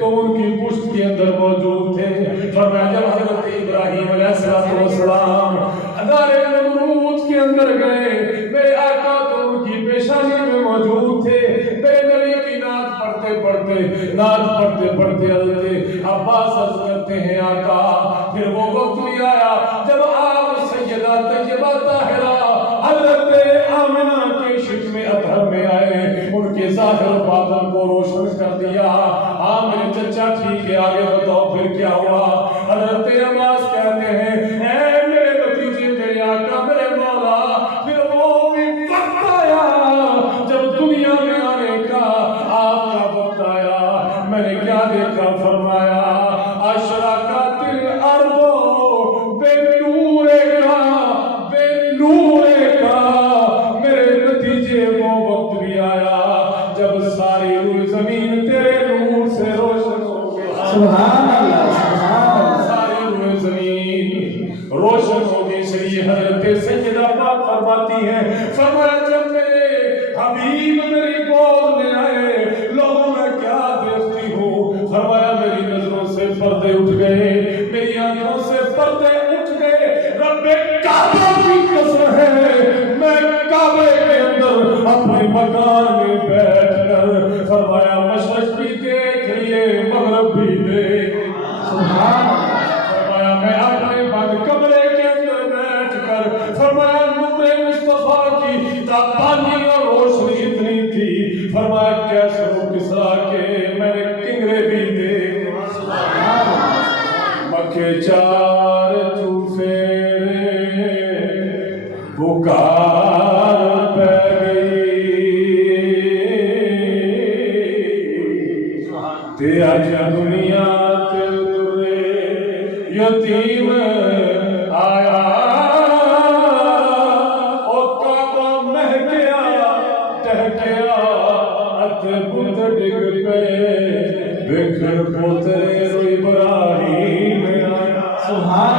تو ان کی پشت کے اندر موجود تھے۔ فرمایا جب حضرت ابراہیم علیہ السلام ادارے نمرود کے اندر گئے میرے آقا تو ان کی پیشانی میں موجود تھے۔ میرے نبی کی نعت پڑھتے پڑھتے حضرت عباس عرض کرتے ہیں آقا پھر وہ وقت بھی آیا جب آپ سیدہ طیبہ طاہرہ حضرت آمنہ کے شکم اطہر میں آئے، ان کے ظاہر و باطن کو روشن کر دیا۔ ہاں میرے چچا ٹھیک ہے آگے بتاؤ پھر کیا ہوا؟ حضرت عباس کہتے ہیں اے میرے بھتیجے میرے آقا میرے مولا، پھر وہ بھی وقت آیا جب دنیا میں آنے کا آپ کا وقت آیا۔ میں نے کیا دیکھا؟ فرمایا اشرقت الارض بنور کا۔ میرے بھتیجے وہ وقت بھی آیا جب ساری روئے زمین تیرے نور سے روشن ہو گئی۔ سبحان اللہ، ساری روئے زمین روشن ہو گئی۔ شریع حضرت سیدہ پاک فرماتی ہیں فرمایا جب میرے حبیب میری گود میں آئے لوگوں میں کیا دیکھتی ہوں؟ فرمایا میری نظروں سے پردے اٹھ گئے، میری آنکھوں سے پردے اٹھ گئے۔ رب کعبہ کی قسم ہے میں کعبے کے اندر اپنے مکان میں بیٹھ کر فرمایا مشرق بھی دیکھ لیے مغرب بھی دیکھ۔ فرمایا میں اپنے بند کمرے کے اندر بیٹھ کر فرمایا نور مصطفیٰ کی تابانی اور روشنی اتنی تھی، فرمایا کیسے وہ کسرا کے میں نے کنگرے بھی دیکھ۔ مکے چار چوفیرے پکار پہ گئی، تے اج دنیا تے ترے یتیم آیا، او کعبہ مہکیا ٹہکیا ات بت ڈگ پے، بکھر پوترے رو ابراہیم آیا۔ سبحان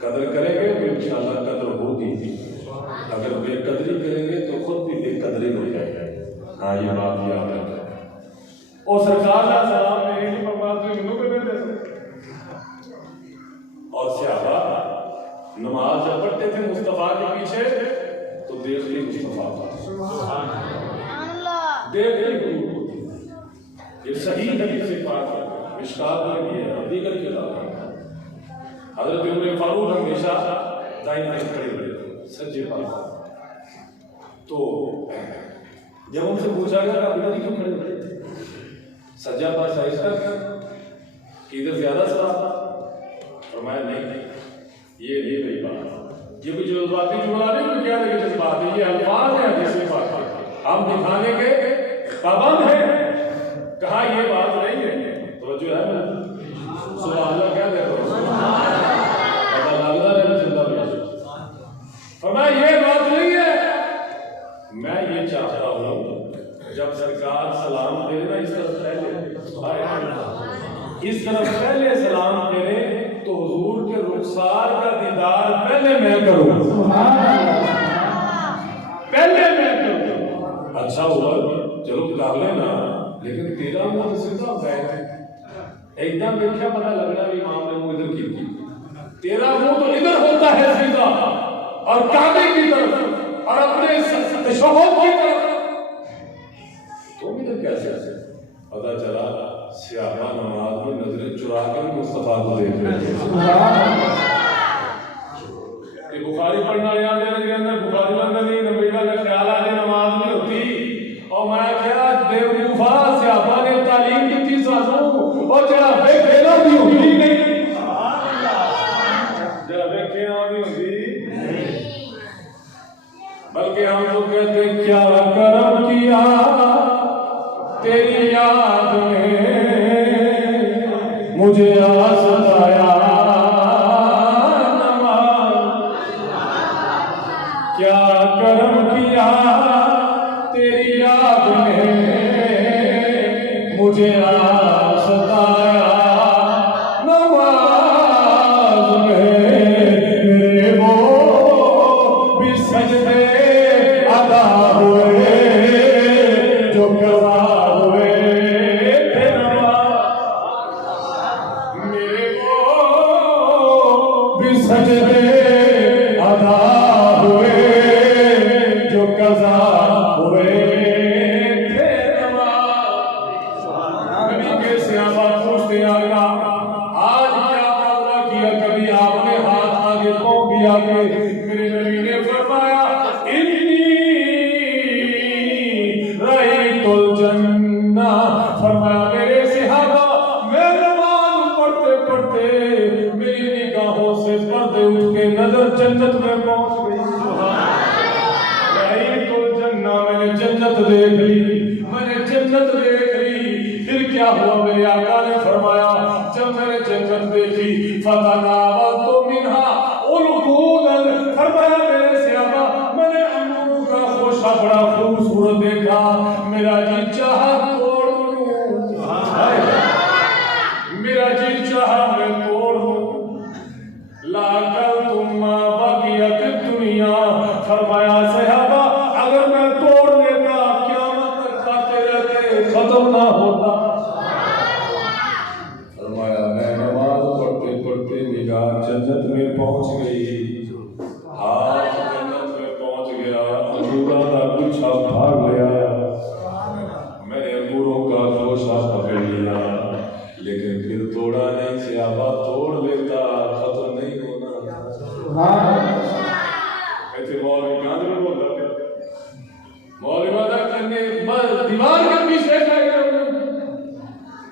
قدر کریں گے تو انشاءاللہ قدر ہوگی، اگر بے قدری کریں گے تو خود بھی بے قدری ہو جائے گا۔ ہاں یہ بات یاد رکھیں۔ اور سرکار کا سلام نے ایک ہی فرمایا تو انہوں کو بھی دے سکتے۔ اور صحابہ نماز جب پڑھتے تھے مصطفیٰ کے پیچھے تو دیکھتے مصطفیٰ کا دیکھتے یہ صحیح حدیث پاک ہے، مشکات میں بھی ہے، دیگر کتاب ہے۔ حضرت عمر فاروق ہمیشہ دائیں طرف کھڑے ہوئے سجے پاس، تو جب ان سے پوچھا گیا کہ ابھی کیوں کھڑے ہوئے سجا پاس ایسا کہ ادھر زیادہ ثواب تھا؟ فرمایا نہیں، یہ نہیں بڑی بات، یہ کوئی جذباتی جملہ نہیں، کوئی کیا لگے جذبات ہے، یہ الفاظ ہیں حدیث پاک کے، ہم دکھانے کے پابند ہیں۔ کہا یہ بات نہیں ہے، توجہ ہے نا؟ سبحان اللہ کیا دیکھو، فرمایا یہ بات نہیں ہے، میں یہ چاہتا ہوں جب سرکار سلام دے نا اس طرف پہلے سلام کرے تو حضور کے رخسار کا دیدار پہلے میں کروں، پہلے میں کروں۔ اچھا ہوا چلو کر لینا، لیکن تیرا منہ سیدھا بیٹھ ایک دم دیکھا پتہ لگ رہا ہے امام نے منہ ادھر کی، تیرا منہ تو ادھر ہوتا ہے سیدھا اور کعبے کی طرف اور اپنے تشہد کی طرف، تم ادھر کیسے پتہ چلا صحابہ نماز میں نظریں چرا کر مصطفیٰ کو دیکھ رہے تھے۔ کہ بخاری پڑھنا یاد ہے کہ اندر بخاری اندر نہیں، نبی کا خیال آ جائے نماز نہیں ہوتی، اور میں کیا بیوقوفا صحابہ نے تعلیم کی تھی سازوں اور جڑا دیکھے نا بھی ہوئی نہیں، جڑا دیکھے نا بھی ہوئی، بلکہ ہم تو کہتے کیا کرم کیا تیری یاد میں مجھے آیا نماز، کیا کرم کیا تیری یاد میں مجھے ستایا نماز میں، میرے وہ بھی سجدے ادا ہوئے جو قضا ہوئے تھے نماز، میرے وہ بھی سجدے ادا ہوئے جو قضا ہوئے تھے نماز۔ نبی کے صحابہ پوچھتے آگا آج کیا معاملہ کیا، کبھی آپ نے ہاتھ آگے پاؤں بھی آگے، میرے نبی نے فرمایا انی رأیت الجنہ، فرمایا میرے صحابہ میں نماز پڑھتے پڑھتے میری نگاہوں سے پردے اٹھ کے نظر جنت میں پہنچ گئی، رأیت الجنہ، میں نے جنت دیکھ لی، میں نے جنت دیکھ لی۔ پھر کیا ہوا میرے آقا نے فرمایا جب میں نے جنت دیکھی فتناولت منہا القودا، فرمایا میرے صحابہ میں نے انگوروں کا خوشہ بڑا خوبصورت دیکھا، میرا جی چاہا توڑ لوں، میرا جی چاہا میں توڑ لوں، لاکل تم بقیت دنیا، فرمایا صحابہ اگر میں توڑ لیتا قیامت تک کھاتے رہتے ختم نہ ہوتا۔ فرمایا میں نماز پڑھتے پڑھتے نگاہ جنت میں پہنچ گئی، ہاتھ جنت میں پہنچ گیا، انگوروں کا گچھا بھاگ لیا، میں نے انگوروں کا گوشہ پکڑ لیا، لیکن پھر توڑا نہیں، صحابہ توڑ لیتا ختم نہیں ہونا۔ ایسے مولوی کہاں میں بول رہا ہے، مولوی وعدہ کرنے دیوار کے پیچھے گئے،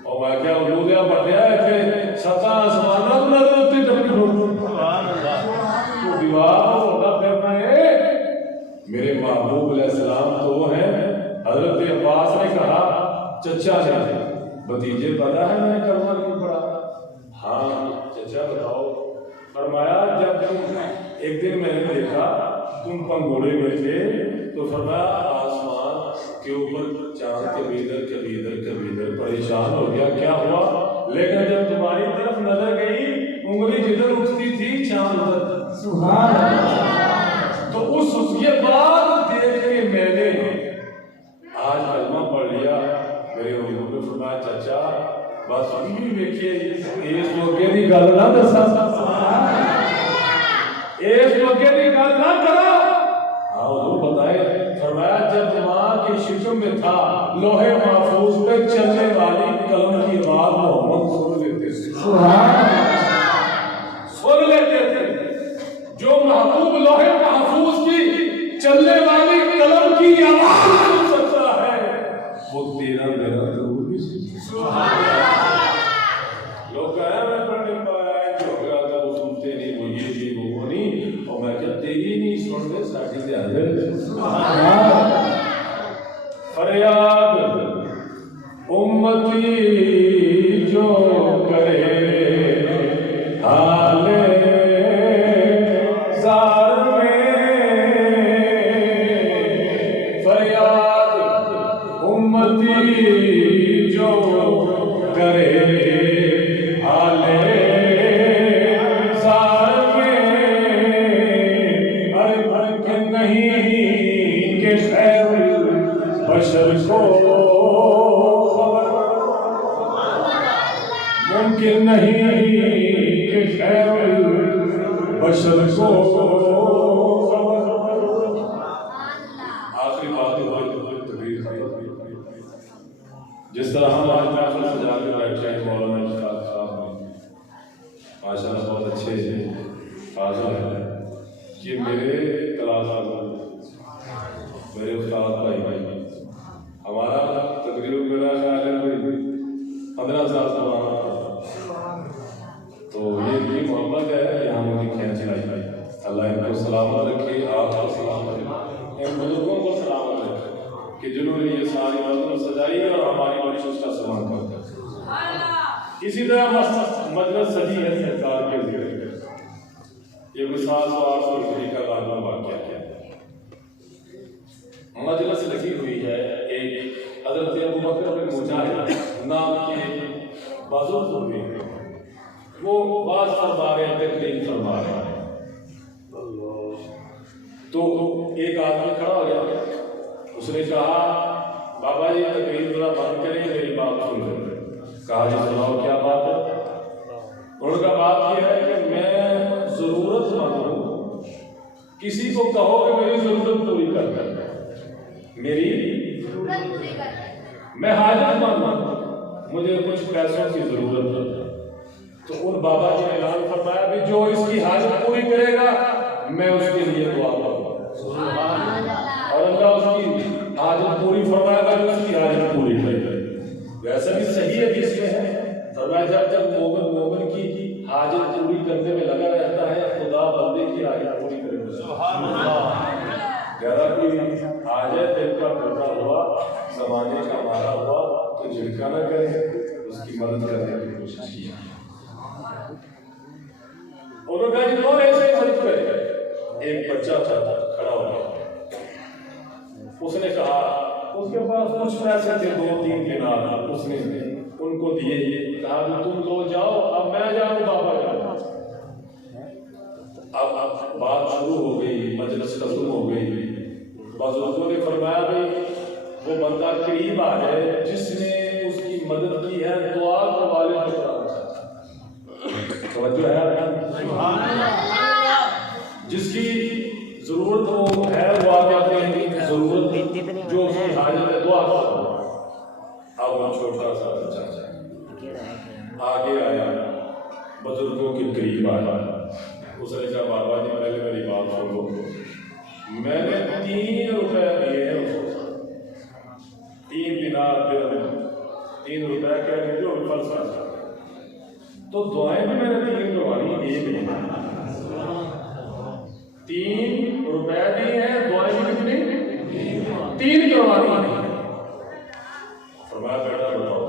اور میں کیا علودیاں بڑھیا ہے تھے ستا آسمانہ کو نظر ہوتی جب تو دیوار ہوتا پھرنا ہے۔ میرے محبوب علیہ السلام تو وہ ہیں، حضرت عباس نے کہا چچا نے بھتیجے پتا ہے میں نے کلمہ کیوں پڑھا؟ ہاں چچا بتاؤ۔ فرمایا جب ایک دن میں نے دیکھا تم پنگوڑے میں تھے تو فرمایا آسمان کے اوپر چاند کبھی ادھر پریشان ہو گیا کیا ہوا، لیکن جب تمہاری طرف نظر گئی انگلی جدھر اٹھتی تھی چاند ادھر سبحان اللہ۔ تو اس یہ بات دیکھ کے میں نے آج کلمہ پڑھ لیا۔ میرے حضور نے فرمایا چچا بس بھی دیکھیے اس موقع کی گل نہ دسا، اس موقع کی گل نہ کرا۔ ہاں حضور بتائے، فرمایا جب ماں کے شکم میں تھا لوہے محفوظ پہ چلنے والی قلم کی آواز محمد سن لیتے تھے، سن لیتے تھے۔ جو محبوب لوہے محفوظ کی چلنے والی قلم کی آواز سن سکتا ہے وہ تیرا میرا ضرور بھی سن سکتا ہے۔ لوگ کہہ رہے میں پڑھ نہیں پایا ہے، جو ہو گیا تھا وہ سنتے نہیں، وہ یہ نہیں وہ نہیں، اور میں کہا تیری نہیں سن دے ساڑھی دے آدھر۔ فریاد امتی جو کرے حال زار میں، فریاد امتی جو کرے حال زار میں، ارے بھر کے نہیں کہ خیر بشر کو خبر، ممکن نہیں کہ خیر بشر کو خبر۔ آخری بات تقریر جس طرح ہم آج محفل سجا کے بیٹھے ہیں، مولانا اشفاق صاحب نے ماشاء اللہ بہت اچھے حاضر ہیں۔ یہ میرے کلاس میرے استاد بھائی ہمارا تقریباً میرا خیال ہے کوئی 15 سال پرانا، تو یہ محبت ہے یہاں مجھے کھینچ لائی۔ اللہ ان کو سلامت رکھے، آپ کو سلامت رکھے، ان بزرگوں کو سلامت رکھے کہ جنہوں نے یہ ساری مجلس سجائی ہے اور ہماری بخشش اس کا سامان کرتا ہے۔ اسی طرح مجلس سجی ہے سرکار کے ذکر، یہ مثال 800 ہجری کا لازم واقعہ کیا مجلس لگی ہوئی ہے۔ ایک حضرت ابو بکر بن مجاہد نام کے بزرگ ہوئے، وہ باز فرما رہے ہیں، تقریر فرما رہے ہیں، تو ایک آدمی کھڑا ہو گیا، اس نے کہا بابا جی تقریر ذرا بند کریں، میری بات سن لیں۔ کہا جی سناؤ کیا بات ہے؟ ان کا بات یہ ہے کہ میں ضرورت مند ہوں، کسی کو کہو کہ میری ضرورت پوری کر دیں، میری ضرورت پوری کر دیں، میں حاجت مند ہوں، مجھے کچھ پیسوں کی ضرورت ہے۔ تو ان بابا جی نے اعلان فرمایا بھی جو اس کی حاجت پوری کرے گا میں اس کے لیے دعا کروں گا، اور اللہ اس کی حاجت پوری فرمائے گا جو اس کی حاجت پوری کرے گا۔ ویسا بھی صحیح حدیث میں ہے، فرمایا جب تک مومن کی حاجت پوری کرنے میں لگا رہتا ہے خدا بندے کی حاجت پوری کرے گا۔ سبحان اللہ۔ اگر کوئی حاجت دل کا پورا ہوا، زمانے کا مارا ہوا تو جھڑکا نہ کرے، اس کی مدد کرنے کی کوشش کیا۔ انہوں نے کہا جی کون ایسے ہی مدد کرے؟ ایک بچہ تھا کھڑا ہو گیا، اس نے کہا اس کے پاس کچھ پیسے تھے 2-3 دینار، اس نے ان کو دیے، کہا کہ تم لو جاؤ، اب میں جاؤں بابا جاؤں۔ اب بات شروع ہو گئی، مجلس ختم ہو گئی، بزرگوں نے فرمایا بھی وہ بندہ قریب آ جائے جس نے اس کی مدد کی ہے، دعا کا والد بتانا چاہتا ہے، توجہ ہے، جس کی ضرورت ہو ہے وہ آگے اپنی ضرورت جو اس کی حاجت ہے دعا کرو۔ اب وہ چھوٹا سا بچہ آگے آیا، بزرگوں کے قریب آیا، اس نے کہا بابا جی پہلے میری بات سنو، میں نے 3 روپے دیے ہیں اس کو، 3 دینار درہم، 3 روپے کہہ جو فلسفہ، تو دعائیں بھی میں نے 3 کروانی، ایک نہیں، 3 روپے دی ہیں، دعائیں بھی کتنی 3 کروانی۔ فرمایا بیٹا بتاؤ،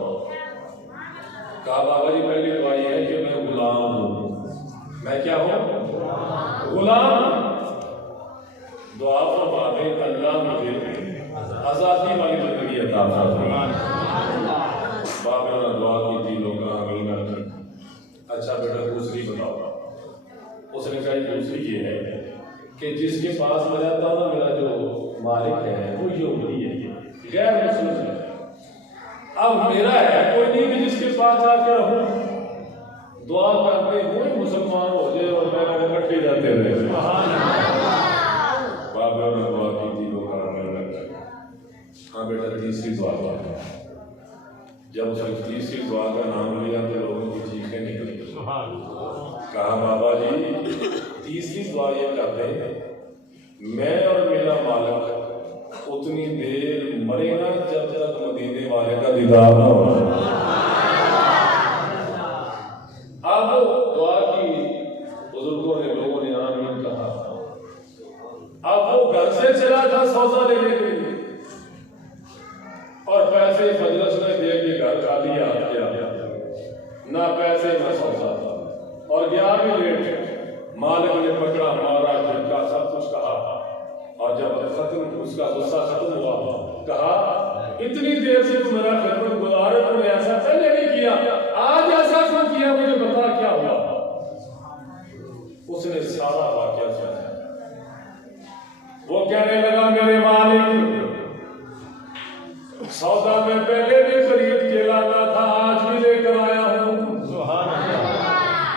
کہا بابا جی پہلی دعائی ہے کہ میں غلام ہوں، میں کیا ہوں؟ غلام۔ دعا فرما دے اللہ مجھے آزادی والی زندگی عطا فرمائے۔ باپ نے دعا کی تھی، لوگ عمل میں، اچھا بیٹا دوسری بتاؤ۔ اس نے کہا دوسری یہ ہے کہ جس کے پاس میں جاتا ہوں نا میرا جو مالک ہے وہ یہودی ہے غیر مسلم ہے. اب میرا ہے کوئی نہیں کہ جس کے پاس جا کے رہوں دعا کرتے ہوئے مسلمان ہو جائے اور میں وہ کٹے جاتے رہے. بابا نے دعا کی تھی وہ کام کرنے لگا. ہاں بیٹا تیسری دعا ہے. جب اس نے تیسری دعا کا نام لیا تو لوگوں کی چیخیں نکلی. کہا بابا جی تیسری دعا یہ کرتے ہیں میں اور میرا مالک اتنی دیر مرے نا جب تک مدینے والے کا دیدار نہ ہو. اب دعا کی بزرگوں نے لوگوں نے آمین کہا. اب وہ گھر سے چلا تھا سودا لینے کے لیے اور پیسے مجلس میں دے کے گھر خالی آ گیا. نہ پیسے نہ سودا اور گیا بھی لیٹ. مالک نے پکڑا مارا جھٹکا سب کچھ کہا اور جب ختم اس کا غصہ ختم ہوا کہا اتنی دیر سے تو میرا خدمت گزار ہے تو نے ایسا پہلے نہیں کیا آج ایسا کیوں کیا مجھے بتا کیا ہوا. اس نے سارا واقعہ سنا. وہ کہنے لگا میرے مالک سودا میں پہلے بھی خرید کے لانا تھا آج بھی لے کر آیا ہوں. سبحان اللہ.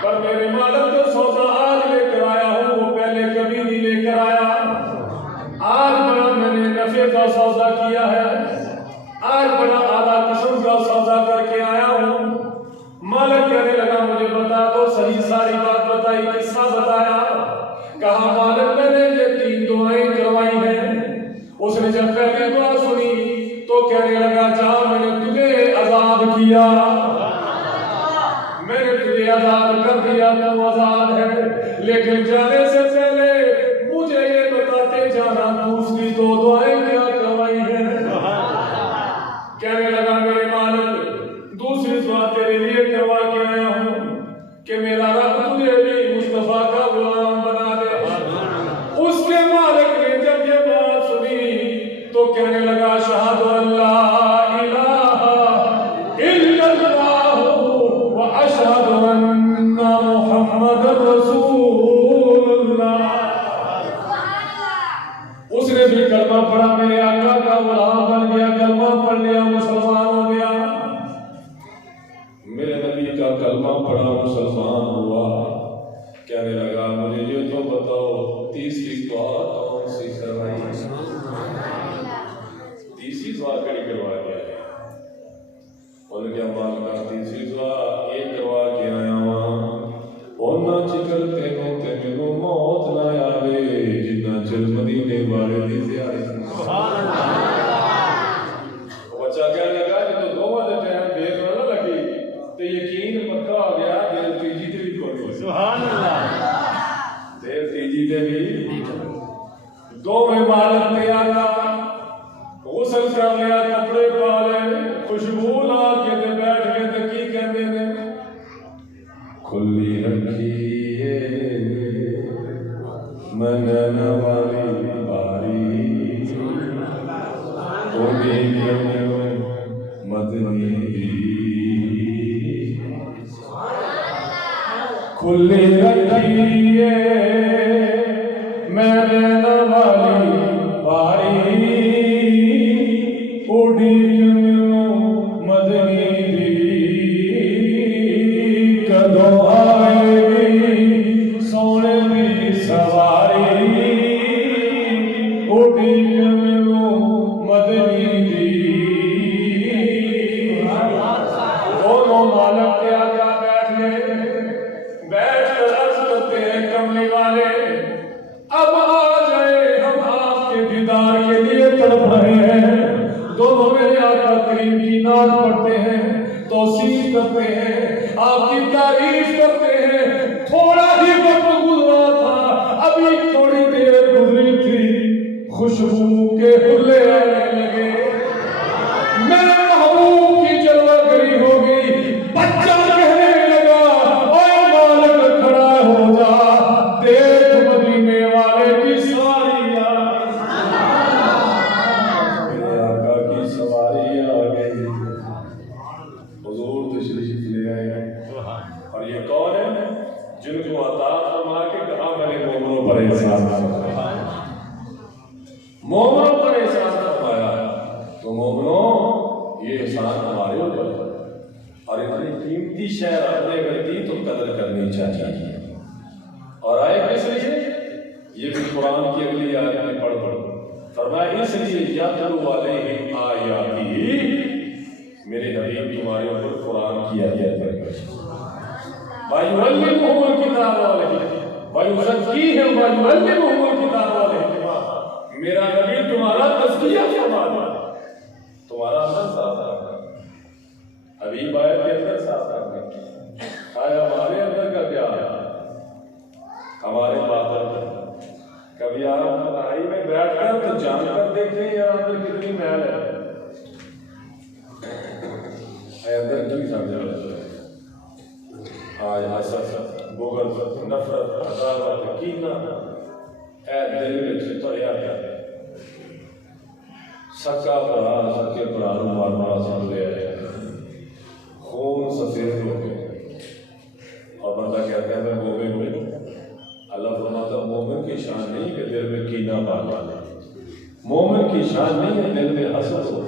پر میرے مالک جو سودا آج لے کر آیا ہوں وہ پہلے کبھی نہیں لے کر آیا. آج بڑا میں نے نفع کا سودا کیا ہے. آج بڑا اعلیٰ قسم کا سودا کر کے آیا ہوں. مالک کہنے لگا مجھے بتا دو صحیح ساری بات بتائی. قصہ بتایا. کہا مالک میں نے یہ 3 دعائیں کروائی ہیں. اس نے جب پہلی دعا سنی تو کہنے لگا جا میں نے تجھے آزاد کیا. میں نے تجھے آزاد کر دیا تو آزاد ہے لیکن جانے سے پہلے مجھے یہ بتاتے جانا دوسری 2 دعائیں کیا کروائی ہیں. کہنے لگا میرے مالک دوسری دعا تیرے لیے کروا کے آیا ہوں کہ میرا رب تجھے بھی مصطفیٰ کا غلام بنا دے. اس کے مالک نے جب یہ بات سنی تو کہنے لگا اشہد ان لا الہ الا اللہ و اشہد ان محمد رسول اللہ. اس نے بھی کلمہ پڑھا میرے آقا کا غلام بن گیا. کلمہ پڑھ لیا مسلمان ہو گیا. میرے نبی کا کلمہ پڑھا مسلمان ہوا. کہنے لگا مجھے یہ تو بتاؤ تیسری دعا کون سی کروائی. تیسری دعا کڑی کروا کے آئے. انہوں نے کیا مال کا تیسری دعا یہ کروا کے آیا ہوں اونا چکر تینوں تے مینوں موت نہ آوے جنہ چل مدینے والے دی زیارت. سبحان اللہ. بچہ کہنے لگا جب دوواں دے ٹائم دیر نہ لگی تے یقین پکا ہو گیا دیر تیجی تے بھی کوئی. سبحان اللہ. دیر تیجی تے بھی دو میں مالک نے آیا غسل کر لیا کپڑے پا لے خوشبو لا کے تے بیٹھ کے تے کی کہندے نے کھلی رکھی ہے منن والی باری تو مدنی کھلی رکھی ہے منن والی باری اڑی مدنی کدوں آئے گی سونے دی سواری اڑی مدنی دونوں مالک کے آگے بیٹھ گئے. بیٹھ کر عرض پر احسان فرمایا، مومنوں پر احسان فرمایا، تو مومنوں یہ احسان ہمارے اوپر، اور اتنی قیمتی شے آپ نے اگر دی تو قدر کرنی چاہیے۔ اور آئے کس لیے؟ یہ بھی قرآن کی اگلی آیت میں پڑھ فرمایا اس لیے یتلو علیہم آیاتہ، میرے حبیب تمہارے اوپر قرآن کی آیات پڑھے، وَيُعَلِّمُهُمُ الْكِتَابَ وَالْحِکمَةَ وَيُزَکِّیہم وَيُعَلِّمُهُمُ الْکِتَابَ وَالْحِکمَةَ، میرا نبی تمہارا تزکیہ فرماتا ہے، تمہارا اندر صاف کرتا ہے، حبیب آیت کے اندر صاف کرتا ہے، آیا ہمارے اندر کا کیا ہے؟ ہمارے باطن کبھی آپ پڑھائی میں بیٹھ کر تو جان کر دیکھیں یا اندر کتنی محل ہے، اندر کی سمجھا رہتا ہے، آج حسد، بغض، نفرت، عداوت، کینہ اے دل وچ تریا پیا، سکا بھرا سکے بھرا نوں مارنا سن لیا ہے، خون سفید ہو گئے، اور بندہ کہتا ہے میں مومن ہوں۔ اللہ فرماتا مومن کی شان نہیں کہ دل میں کینہ پالا، مومن کی شان نہیں ہے دل میں حسد ہو،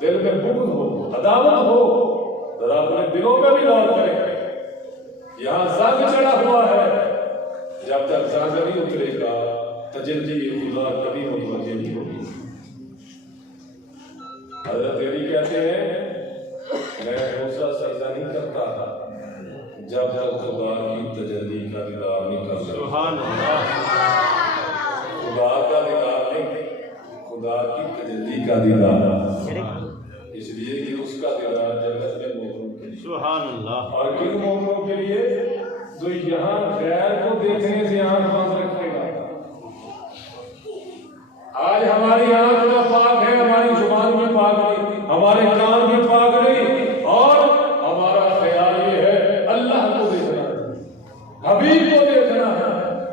دل میں بغض ہو، عداوت ہو۔ ذرا اپنے دلوں میں بھی غور کریں، یہاں زنگ چڑھا ہوا ہے، جب تک زنگ نہیں اترے گا تجلی خدا کبھی متوجہ نہیں ہوگی۔ حضرت علی کہتے ہیں میں دوسرا سجدہ نہیں کرتا جب تک خدا کی تجلی کا دیدار نہیں کرتا۔ سبحان اللہ، خدا کا دیدار نہیں، خدا کی تجلی کا دیدار، اس لیے کہ اس کا دیدار جنت میں مومنوں کے لیے، سبحان اللہ، اور کن مومنوں کے لیے؟ جو یہاں غیر کو دیکھنے سے آنکھ بند رکھے گا۔ آج ہماری آنکھ نہ پاک ہے، ہماری زبان بھی پاک نہیں، ہمارے کان بھی پاک نہیں، اور ہمارا خیال یہ ہے اللہ کو دیکھنا ہے، حبیب کو دیکھنا ہے،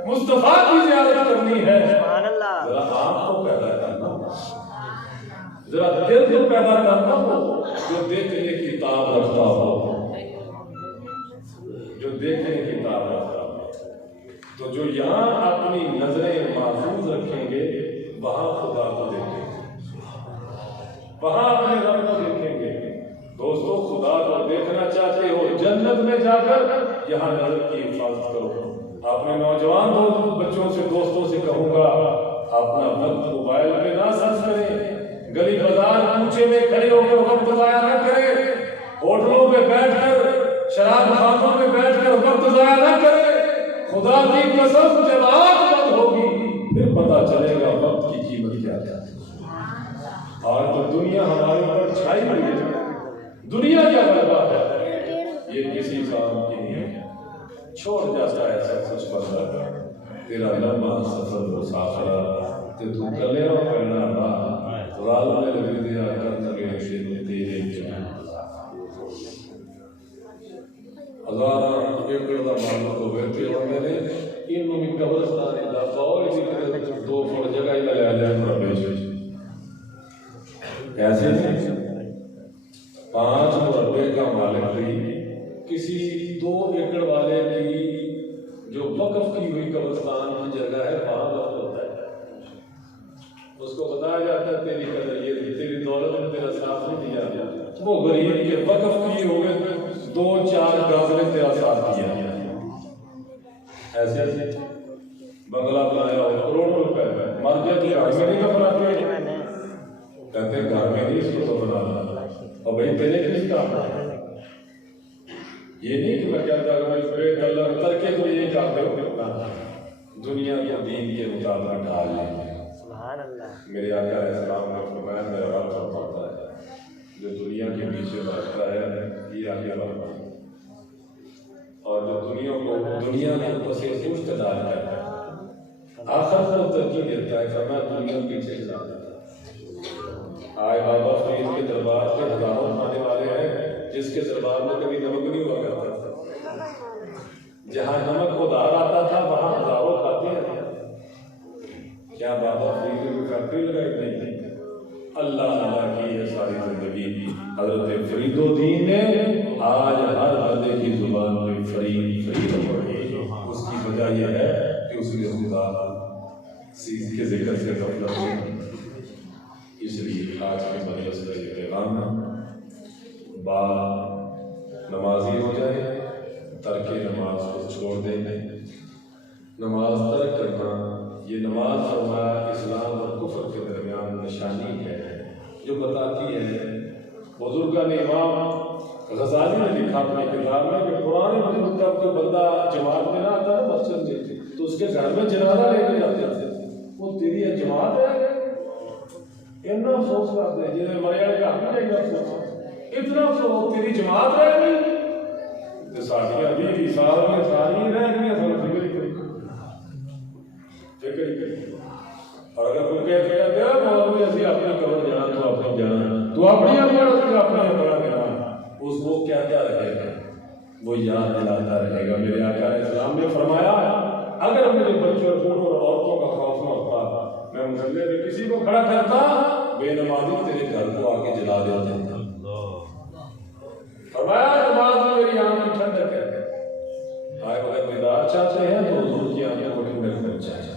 مصطفیٰ کی زیارت کرنی ہے۔ ذرا آنکھ کو پیدا کرنا، ذرا دل کو پیدا کرنا ہو جو دیکھنے کی تاب رکھتا ہو، جو دیکھنے کی تاب رکھتا ہو، تو جو یہاں اپنی نظریں محفوظ رکھیں گے وہاں خدا کو دیکھیں گے، وہاں اپنے رب کو دیکھیں گے۔ دوستو خدا کو دیکھنا چاہتے ہو جنت میں جا کر یہاں نظر کی حفاظت کرو۔ اپنے نوجوان بچوں سے دوستوں سے کہوں گا اپنا وقت موبائل پہ نہ صرف کریں، گلی بازار کوچے میں کھڑے ہو کر وقت ضائع نہ کریں، ہوٹلوں پہ بیٹھ کر شراب خانوں میں بیٹھ کر وقت ضائع نہ کریں۔ خدا کی قسم جب آنکھ بند ہوگی پھر پتہ چلے گا وقت کی قیمت کیا ہے۔ اور تو دنیا ہمارے اوپر چھائی ہوئی ہے، دنیا کیا برباد ہے، یہ کسی کام کی نہیں ہے، چھوڑ جاتا ہے سب کچھ بندہ، تیرا لمبا سفر مسافرہ تے تو کلے ہو پہنا راہ، رال میں لگی دیا کر تگے سے تیرے جہاں ہزار ایکڑ کا معلوم ہوئے تھے، اور میں نے انہوں بھی قبرستان علاقہ اور اسی طرح 2 فٹ جگہ ہی لے آجائے مربع ایسے نہیں 5 مربع کا مالک بھی کسی 2 ایکڑ والے کی جو وقف کی ہوئی قبرستان کی جگہ ہے وہاں وقف ہوتا ہے، اس کو بتایا جاتا ہے تیری قدر یہ تیری دولت میں تیرا ساتھ نہیں دیا جاتا، وہ غریب کے وقف کیے ہوئے 2-4 گز نے تیرا ساتھ دیا، ایسے بنگلہ بنایا ہو کروڑوں روپے مر گیا تو گھر میں نہیں بناتے، کہتے ہیں گھر میں نہیں اس کو تو بنانا، اور بھائی تیرے کس کام ہے؟ یہ نہیں کہ میں کہتا کہ میں بے اللہ کر کے تو یہ چاہتے ہو دنیا کو دین کے مطابق ڈال لیں۔ میرے آقا علیہ السلام نے فرمایا میرا رب فرماتا ہے جو دنیا کے پیچھے بھاگتا ہے یہ آگے بڑھتا ہے، اور جو دنیا کو پسے پشت ڈال کرتا ہے آخر کو ترجیح دیتا ہے کہ میں دنیا کے پیچھے جاتا ہے۔ آئے بابا فرید کے دربار کے ہزاروں کھانے والے ہیں جس کے دربار میں کبھی نمک نہیں ہوا کرتا تھا، جہاں نمک ادھار آتا تھا وہاں ہزاروں کھاتے ہیں۔ کیا بابا فرید کی فیکٹری لگائی؟ نہیں، اللہ اللہ کی ہے ساری زندگی۔ حضرت فرید الدین نے آج ہر بندے کی زبان میں فرید فرید پڑھی، اس کی وجہ یہ ہے کہ اس نے خدا کے ذکر سے غفلت کی۔ اس لیے آج کے مجلس کا یہ پیغام ہے، با نمازی ہو جائے، ترک نماز کو چھوڑ دیں۔ نماز ترک کرنا، یہ نماز فرمایا اسلام اور کفر کے درمیان نشانی ہے جو بتاتی ہے۔ بزرگان امام غزالی نے لکھا اپنی کتاب میں کہ پرانے بزرگ کا کوئی بندہ جماعت میں نہ آتا نا مسجد میں تو اس کے گھر میں جنازہ لے کے جاتے تھے، وہ تیری جماعت ہے، اتنا افسوس کرتے ہیں جنہیں مرے والے گھر میں جائے افسوس، اتنا افسوس تیری جماعت ہے نہیں تو ساری ابھی بھی ساری ساری رہ گئی سر فکر ہی کری۔ اور اگر کوئی کہتے ہیں مولوی اسی اپنی قبر جانا تو اپنی جانا تو اپنی اپنا قبر جانا، اس کو کیا کیا رہے گا، وہ یاد دلاتا رہے گا۔ میرے آقا اسلام نے فرمایا اگر میرے بچوں بوڑھوں اور عورتوں کا خوف نہ ہوتا میں مسلح میں کسی کو کھڑا کرتا، بے نمازی تیرے گھر کو آ کے جلا دیتے تھے۔ فرمایا نماز میری آنکھ کی ٹھنڈک ہے، آئے اگر دیدار چاہتے ہیں تو حضور کی آنکھوں کو ٹھنڈک کرنا چاہیے۔